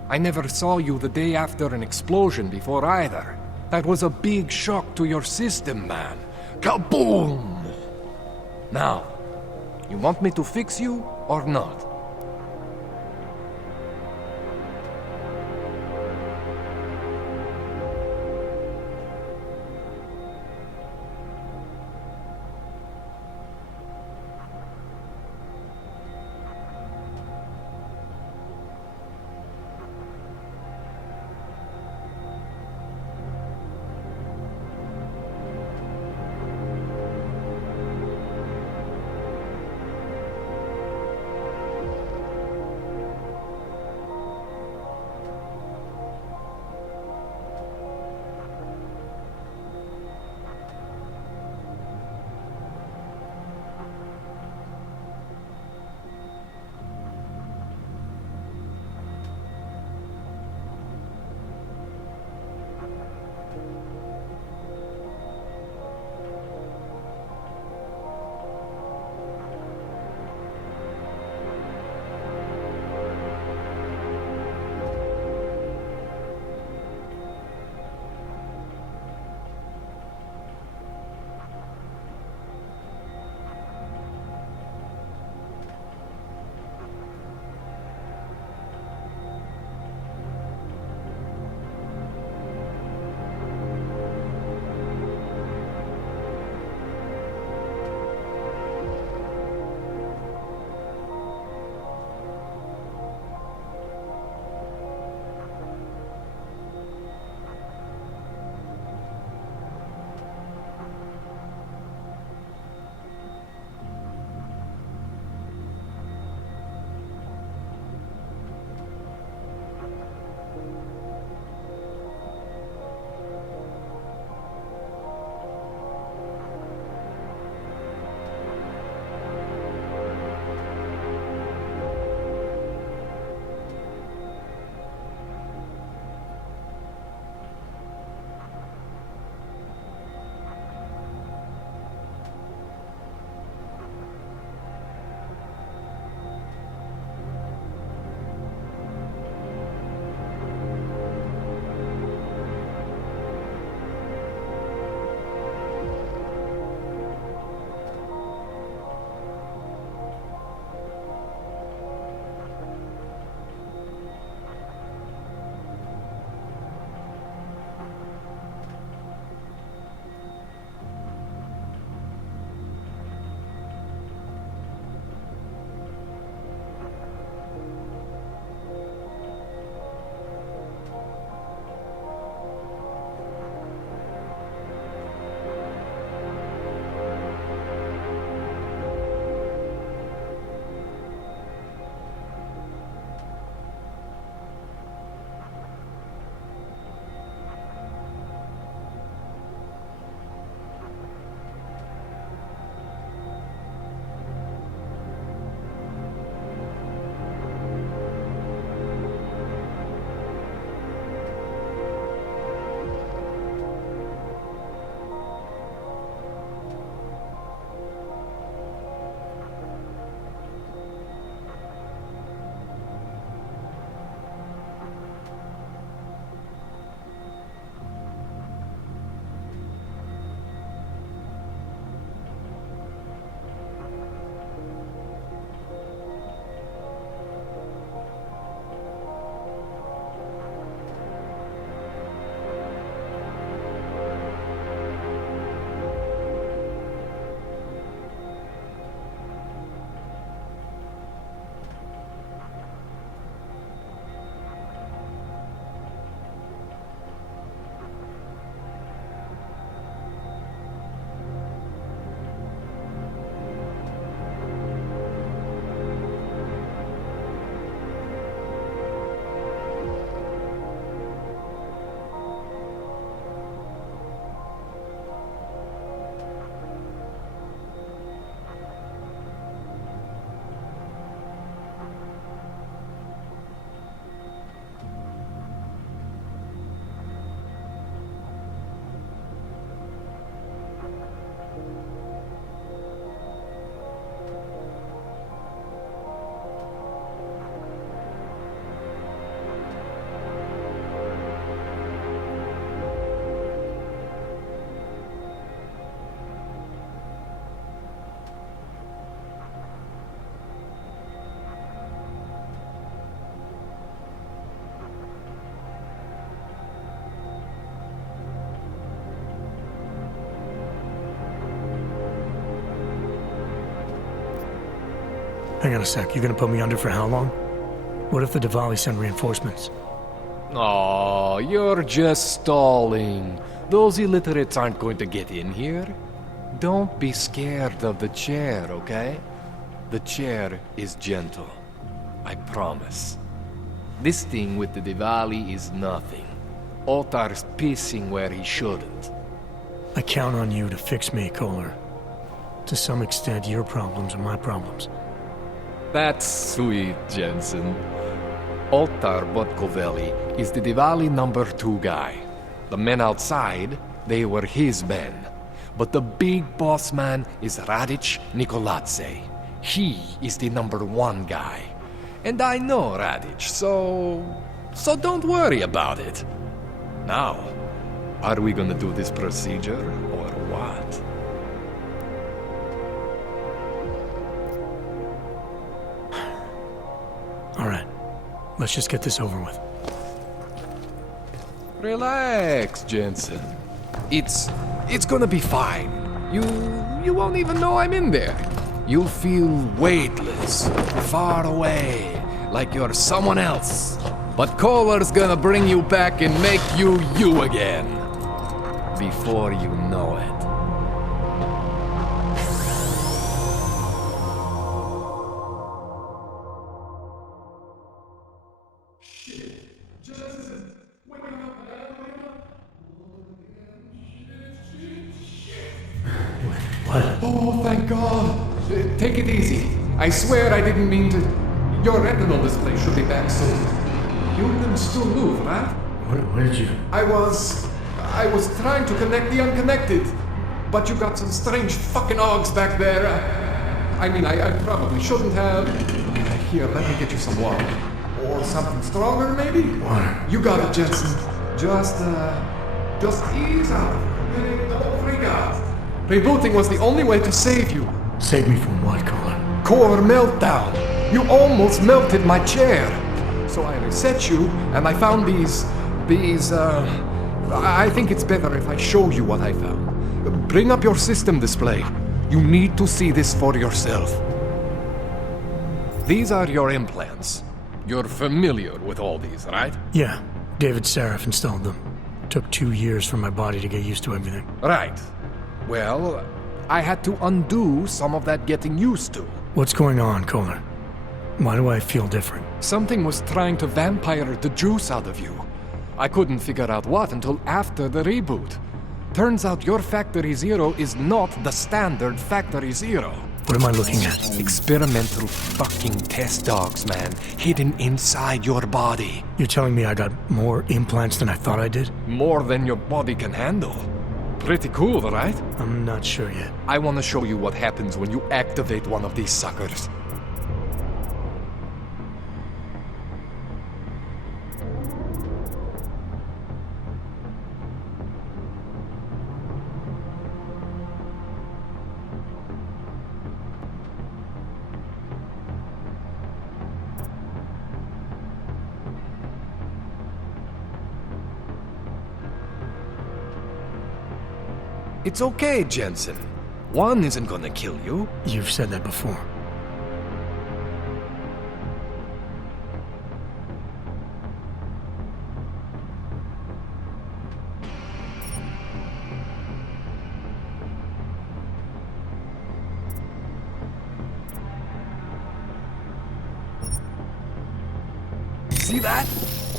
I never saw you the day after an explosion before either. That was a big shock to your system, man. Kaboom! Now, you want me to fix you or not? Hang on a sec. You're gonna put me under for how long? What if the Diwali send reinforcements? Oh, you're just stalling. Those illiterates aren't going to get in here. Don't be scared of the chair, okay? The chair is gentle. I promise. This thing with the Diwali is nothing. Ottar's pissing where he shouldn't. I count on you to fix me, Kohler. To some extent, your problems are my problems. That's sweet, Jensen. Ottar Botkovelli is the Diwali number 2 guy. The men outside, they were his men. But the big boss man is Radic Nikoladze. He is the number 1 guy. And I know Radic, so don't worry about it. Now, are we gonna do this procedure, or what? All right. Let's just get this over with. Relax, Jensen. It's gonna be fine. You won't even know I'm in there. You'll feel weightless, far away, like you're someone else. But Kohler's gonna bring you back and make you you again. Before you know it. Oh, thank God. Take it easy. I swear I didn't mean to. Your retinal display should be back soon. You can still move, right? Where did you... I was trying to connect the unconnected. But you got some strange fucking ogs back there. I mean, I probably shouldn't have. Here, let me get you some water. Or something stronger, maybe? Water. You got it, Jensen. Just ease out. Don't freak out. Rebooting was the only way to save you. Save me from what, Kohler? Core meltdown. You almost melted my chair. So I reset you, and I found these, I think it's better if I show you what I found. Bring up your system display. You need to see this for yourself. These are your implants. You're familiar with all these, right? Yeah. David Sarif installed them. Took 2 years for my body to get used to everything. Right. Well, I had to undo some of that getting used to. What's going on, Kohler? Why do I feel different? Something was trying to vampire the juice out of you. I couldn't figure out what until after the reboot. Turns out your Factory Zero is not the standard Factory Zero. What am I looking at? Experimental fucking test dogs, man. Hidden inside your body. You're telling me I got more implants than I thought I did? More than your body can handle. Pretty cool, right? I'm not sure yet. I want to show you what happens when you activate one of these suckers. It's okay, Jensen. One isn't gonna kill you. You've said that before. See that?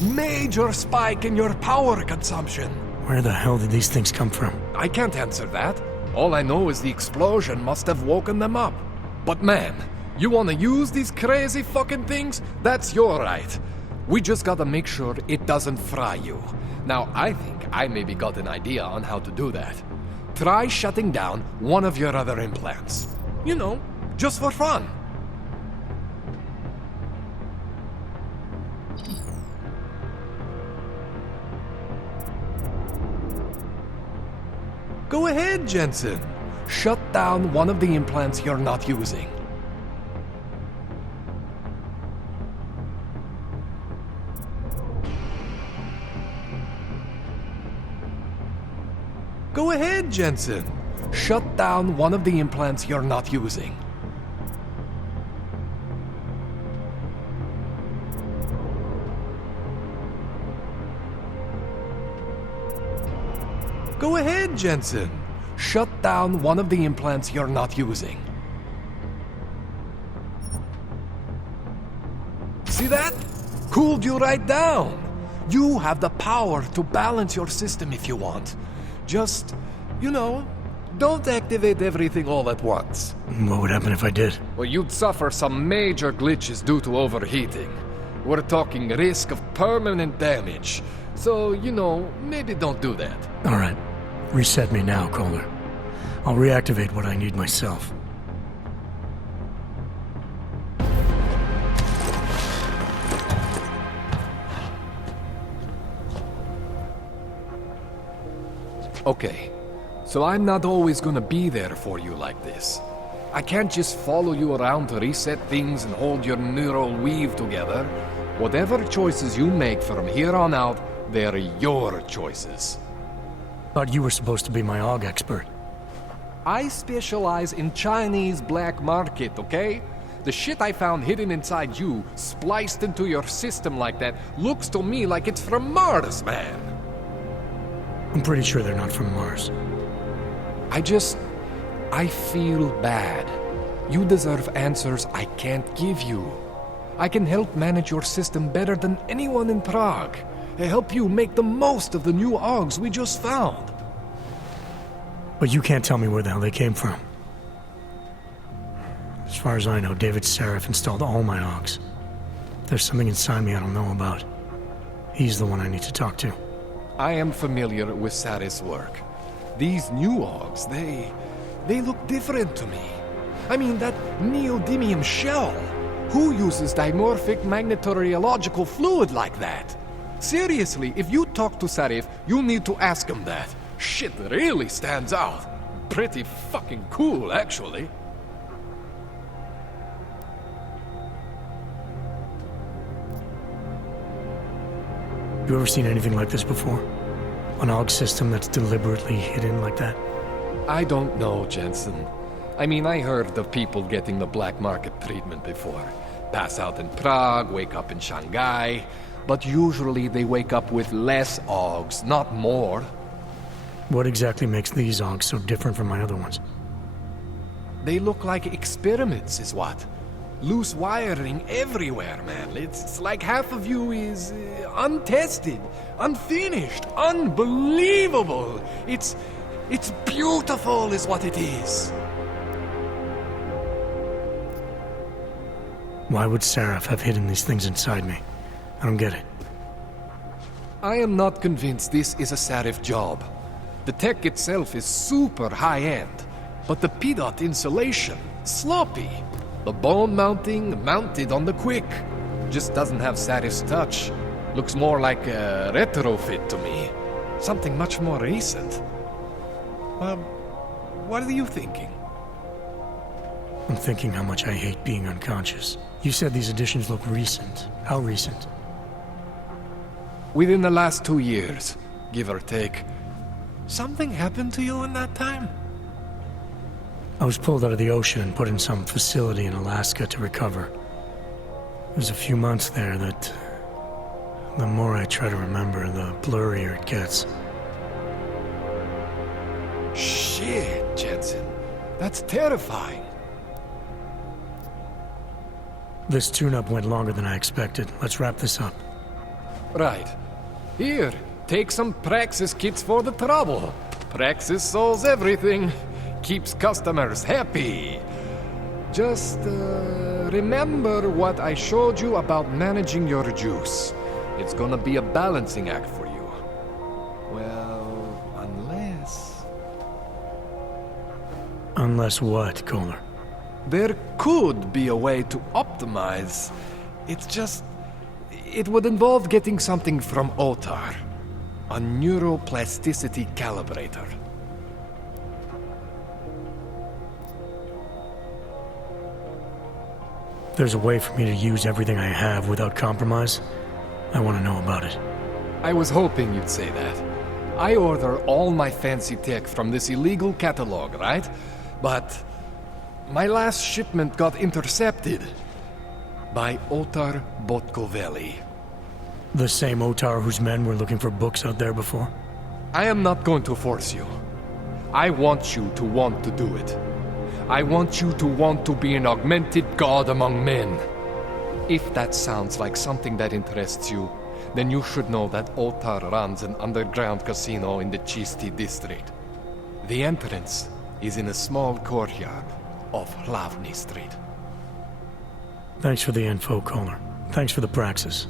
Major spike in your power consumption. Where the hell did these things come from? I can't answer that. All I know is the explosion must have woken them up. But man, you wanna use these crazy fucking things? That's your right. We just gotta make sure it doesn't fry you. Now, I think I maybe got an idea on how to do that. Try shutting down one of your other implants. You know, just for fun. Go ahead, Jensen. Shut down one of the implants you're not using. Go ahead, Jensen. Shut down one of the implants you're not using. Go ahead, Jensen. Shut down one of the implants you're not using. See that? Cooled you right down. You have the power to balance your system if you want. Just, don't activate everything all at once. What would happen if I did? Well, you'd suffer some major glitches due to overheating. We're talking risk of permanent damage. So, maybe don't do that. All right. Reset me now, Kohler. I'll reactivate what I need myself. Okay, so I'm not always gonna be there for you like this. I can't just follow you around to reset things and hold your neural weave together. Whatever choices you make from here on out, they're your choices. Thought you were supposed to be my AUG expert. I specialize in Chinese black market, okay? The shit I found hidden inside you, spliced into your system like that, looks to me like it's from Mars, man. I'm pretty sure they're not from Mars. I feel bad. You deserve answers I can't give you. I can help manage your system better than anyone in Prague. Help you make the most of the new AUGs we just found. But you can't tell me where the hell they came from. As far as I know, David Sarif installed all my AUGs. There's something inside me I don't know about. He's the one I need to talk to. I am familiar with Sarif's work. These new AUGs, they look different to me. I mean, that neodymium shell. Who uses dimorphic magnetorheological fluid like that? Seriously, if you talk to Sarif, you need to ask him that. Shit really stands out. Pretty fucking cool, actually. You ever seen anything like this before? An AUG system that's deliberately hidden like that? I don't know, Jensen. I mean, I heard of people getting the black market treatment before. Pass out in Prague, wake up in Shanghai. But usually they wake up with less AUGs, not more. What exactly makes these AUGs so different from my other ones? They look like experiments, is what. Loose wiring everywhere, man. It's like half of you is untested, unfinished, unbelievable. It's beautiful is what it is. Why would Sarif have hidden these things inside me? I don't get it. I am not convinced this is a Sarif job. The tech itself is super high-end, but the PDOT insulation, sloppy. The bone mounting, mounted on the quick. Just doesn't have Sarif's touch. Looks more like a retrofit to me. Something much more recent. What are you thinking? I'm thinking how much I hate being unconscious. You said these additions look recent. How recent? Within the last 2 years, give or take. Something happened to you in that time? I was pulled out of the ocean and put in some facility in Alaska to recover. It was a few months there that... the more I try to remember, the blurrier it gets. Shit, Jensen. That's terrifying. This tune-up went longer than I expected. Let's wrap this up. Right. Here, take some Praxis kits for the trouble. Praxis solves everything. Keeps customers happy. Just, remember what I showed you about managing your juice. It's gonna be a balancing act for you. Well, unless... Unless what, Kohler? There could be a way to optimize. It's just... it would involve getting something from Otar. A neuroplasticity calibrator. There's a way for me to use everything I have without compromise. I want to know about it. I was hoping you'd say that. I order all my fancy tech from this illegal catalog, right? But my last shipment got intercepted by Otar Botkoveli. The same Otar whose men were looking for books out there before? I am not going to force you. I want you to want to do it. I want you to want to be an augmented god among men. If that sounds like something that interests you, then you should know that Otar runs an underground casino in the Chisti district. The entrance is in a small courtyard off Hlavny Street. Thanks for the info, Connor. Thanks for the praxis.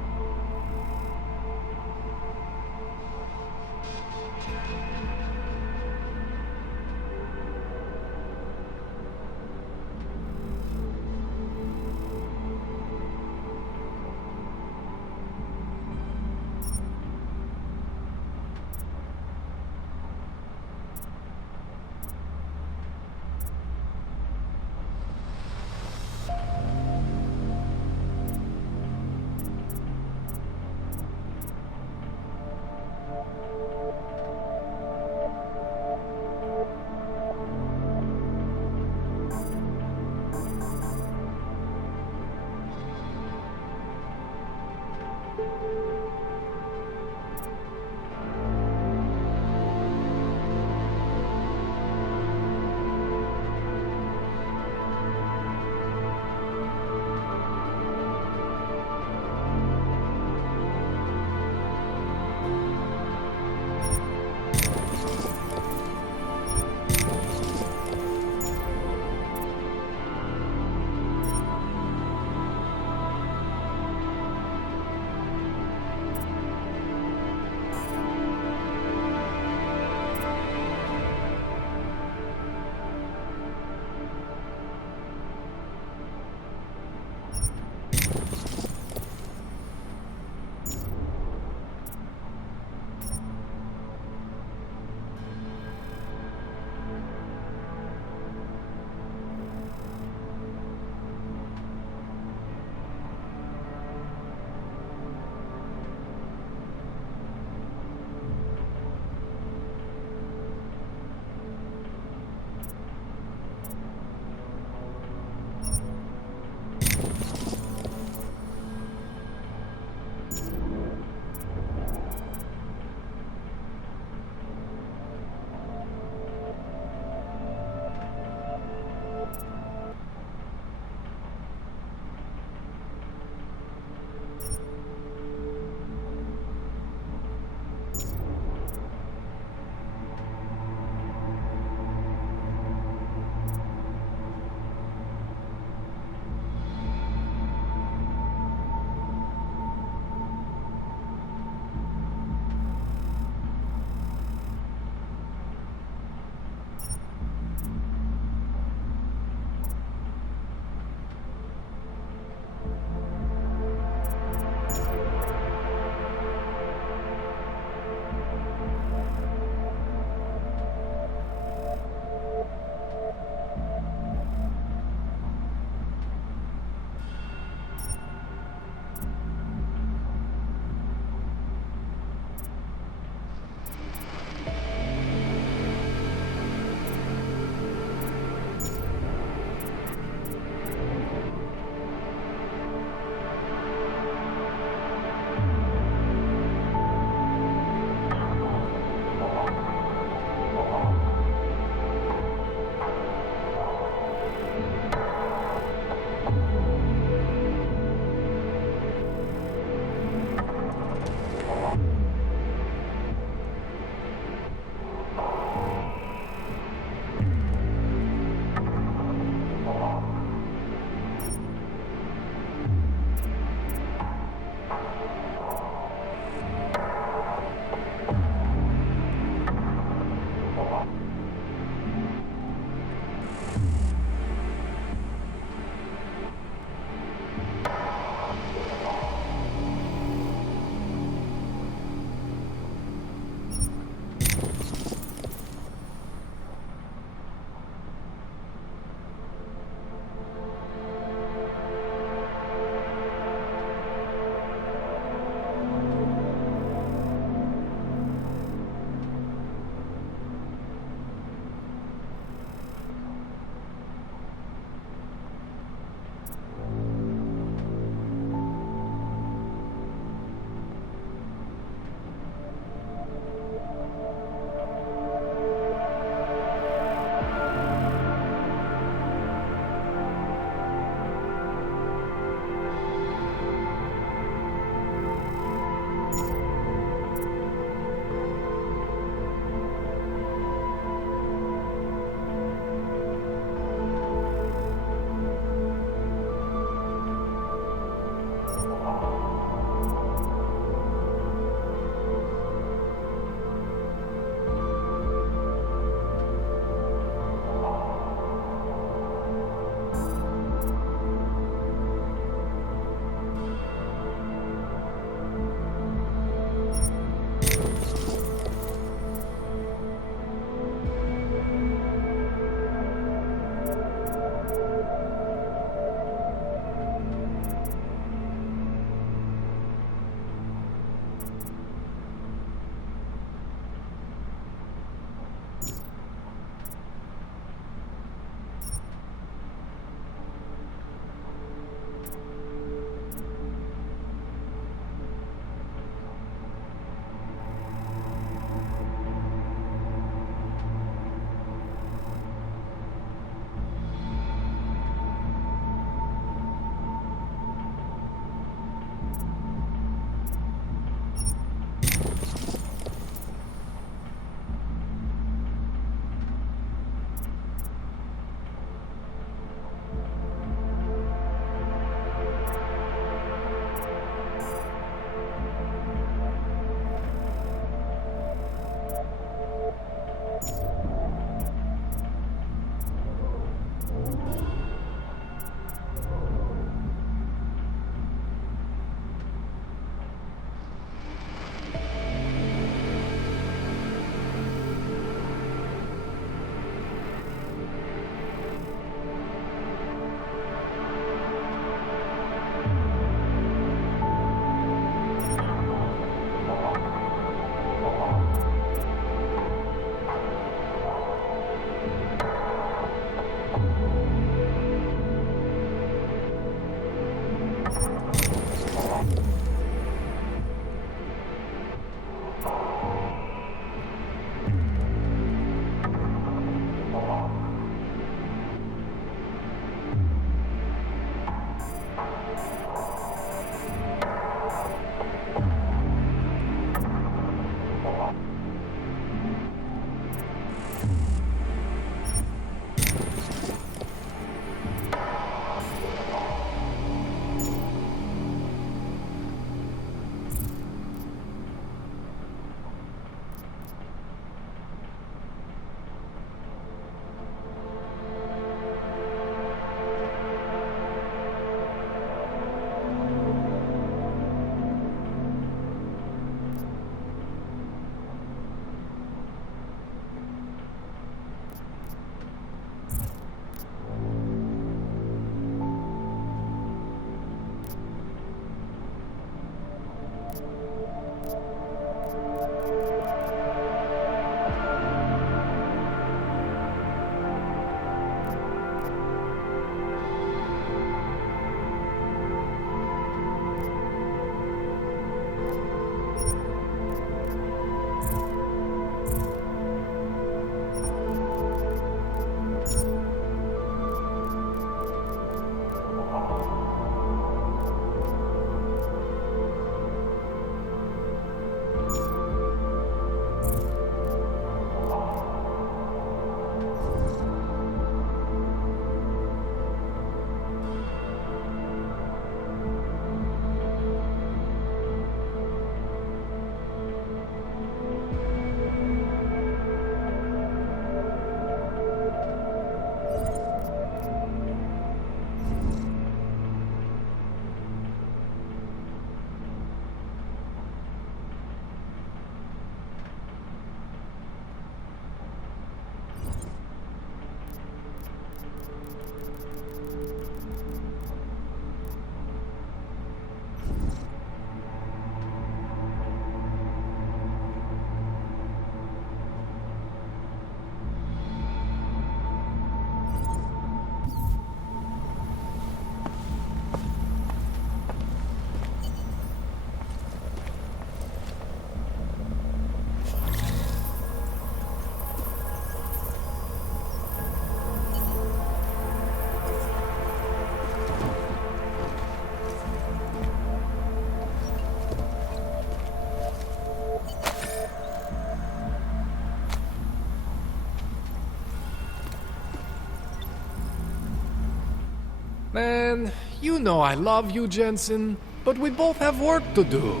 Man, you know I love you, Jensen, but we both have work to do.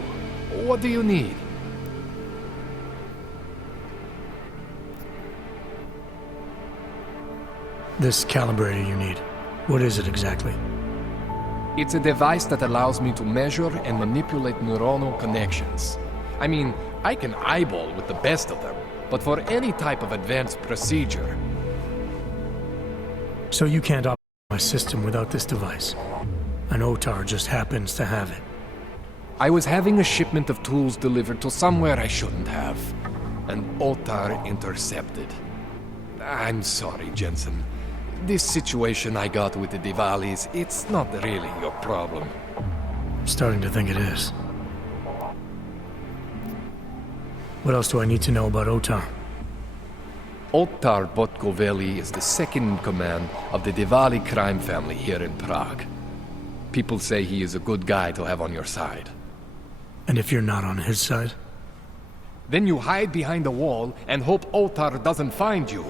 What do you need? This calibrator you need, what is it exactly? It's a device that allows me to measure and manipulate neuronal connections. I mean, I can eyeball with the best of them, but for any type of advanced procedure... So you can't operate my system without this device? An OTAR just happens to have it. I was having a shipment of tools delivered to somewhere I shouldn't have. An OTAR intercepted. I'm sorry, Jensen. This situation I got with the Diwalis, it's not really your problem. I'm starting to think it is. What else do I need to know about OTAR? Otar Botkoveli is the second in command of the Diwali crime family here in Prague. People say he is a good guy to have on your side. And if you're not on his side? Then you hide behind a wall and hope Otar doesn't find you.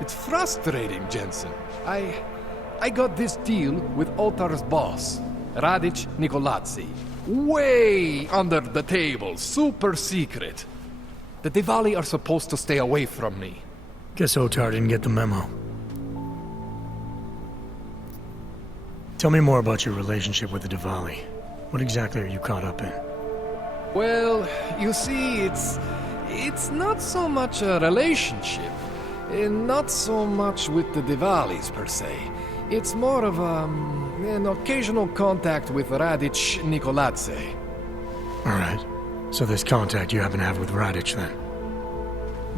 It's frustrating, Jensen. I got this deal with Otar's boss, Radic Nikoladze. Way under the table, super secret. The Diwali are supposed to stay away from me. Guess Otar didn't get the memo. Tell me more about your relationship with the Diwali. What exactly are you caught up in? Well, you see, it's not so much a relationship. Not so much with the Diwalis, per se. It's more of an occasional contact with Radic Nikoladze. Alright. So this contact you happen to have with Radic, then?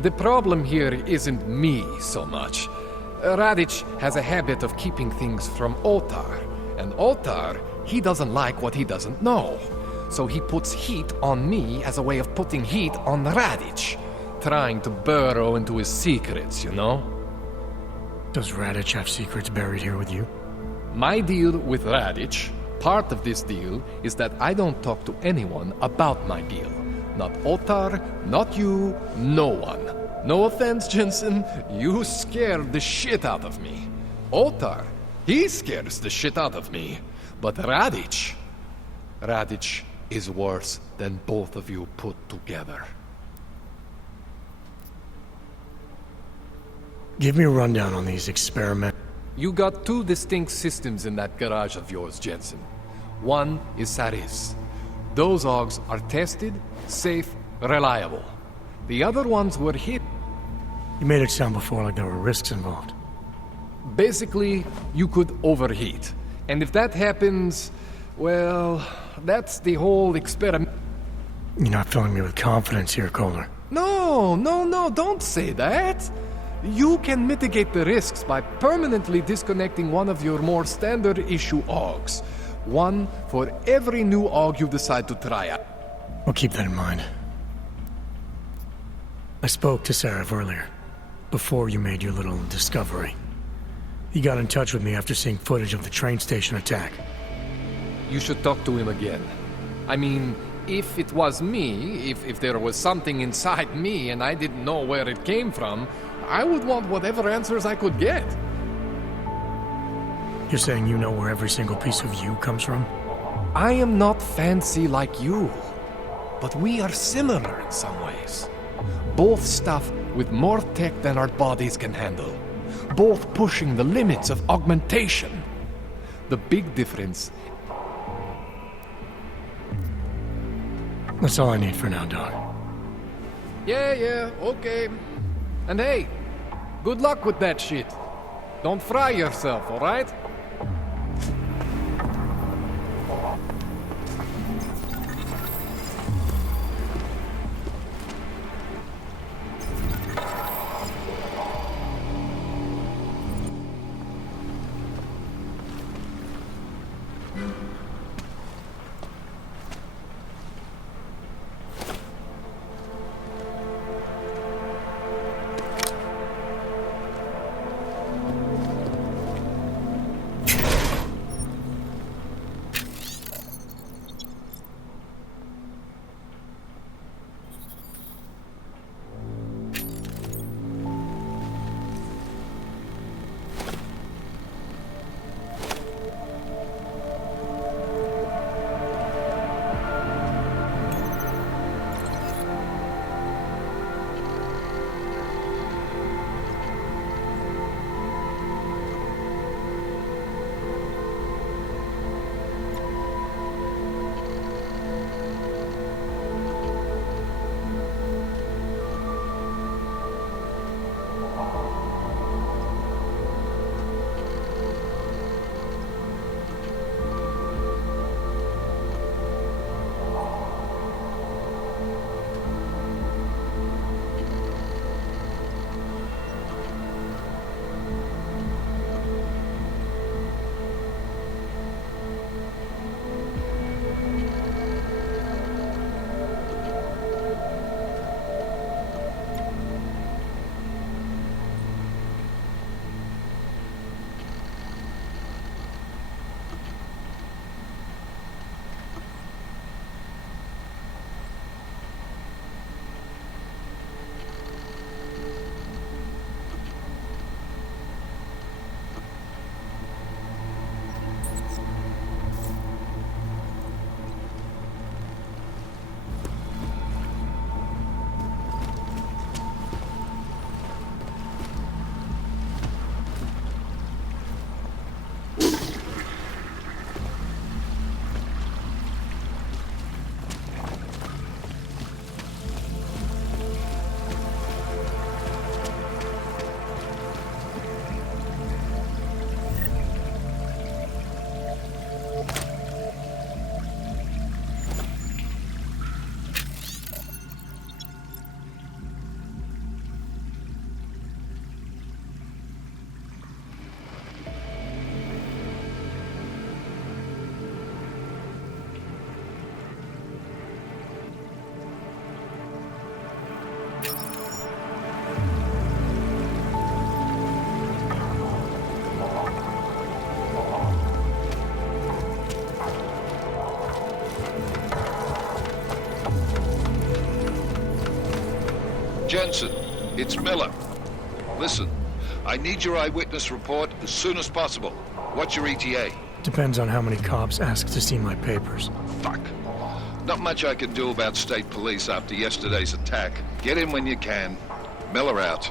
The problem here isn't me so much. Radic has a habit of keeping things from Otar. And Otar, he doesn't like what he doesn't know. So he puts heat on me as a way of putting heat on Radic. Trying to burrow into his secrets, you know? Does Radic have secrets buried here with you? My deal with Radic, part of this deal, is that I don't talk to anyone about my deal. Not Otar, not you, no one. No offense, Jensen, you scared the shit out of me. Otar, he scares the shit out of me. But Radic is worse than both of you put together. Give me a rundown on these experiments. You got two distinct systems in that garage of yours, Jensen. One is Saris. Those OGs are tested, safe, reliable. The other ones were hit. You made it sound before like there were risks involved. Basically, you could overheat. And if that happens, well, that's the whole experiment. You're not filling me with confidence here, Kohler. No, don't say that. You can mitigate the risks by permanently disconnecting one of your more standard issue OGs. One for every new OG you decide to try out. I'll keep that in mind. I spoke to Sarif earlier, before you made your little discovery. He got in touch with me after seeing footage of the train station attack. You should talk to him again. I mean, if it was me, if there was something inside me and I didn't know where it came from, I would want whatever answers I could get. You're saying you know where every single piece of you comes from? I am not fancy like you, but we are similar in some ways. Both stuff with more tech than our bodies can handle. Both pushing the limits of augmentation. The big difference... That's all I need for now, Dog. Yeah, okay. And hey, good luck with that shit. Don't fry yourself, alright? Jensen, it's Miller. Listen, I need your eyewitness report as soon as possible. What's your ETA? Depends on how many cops ask to see my papers. Fuck. Not much I can do about state police after yesterday's attack. Get in when you can. Miller out.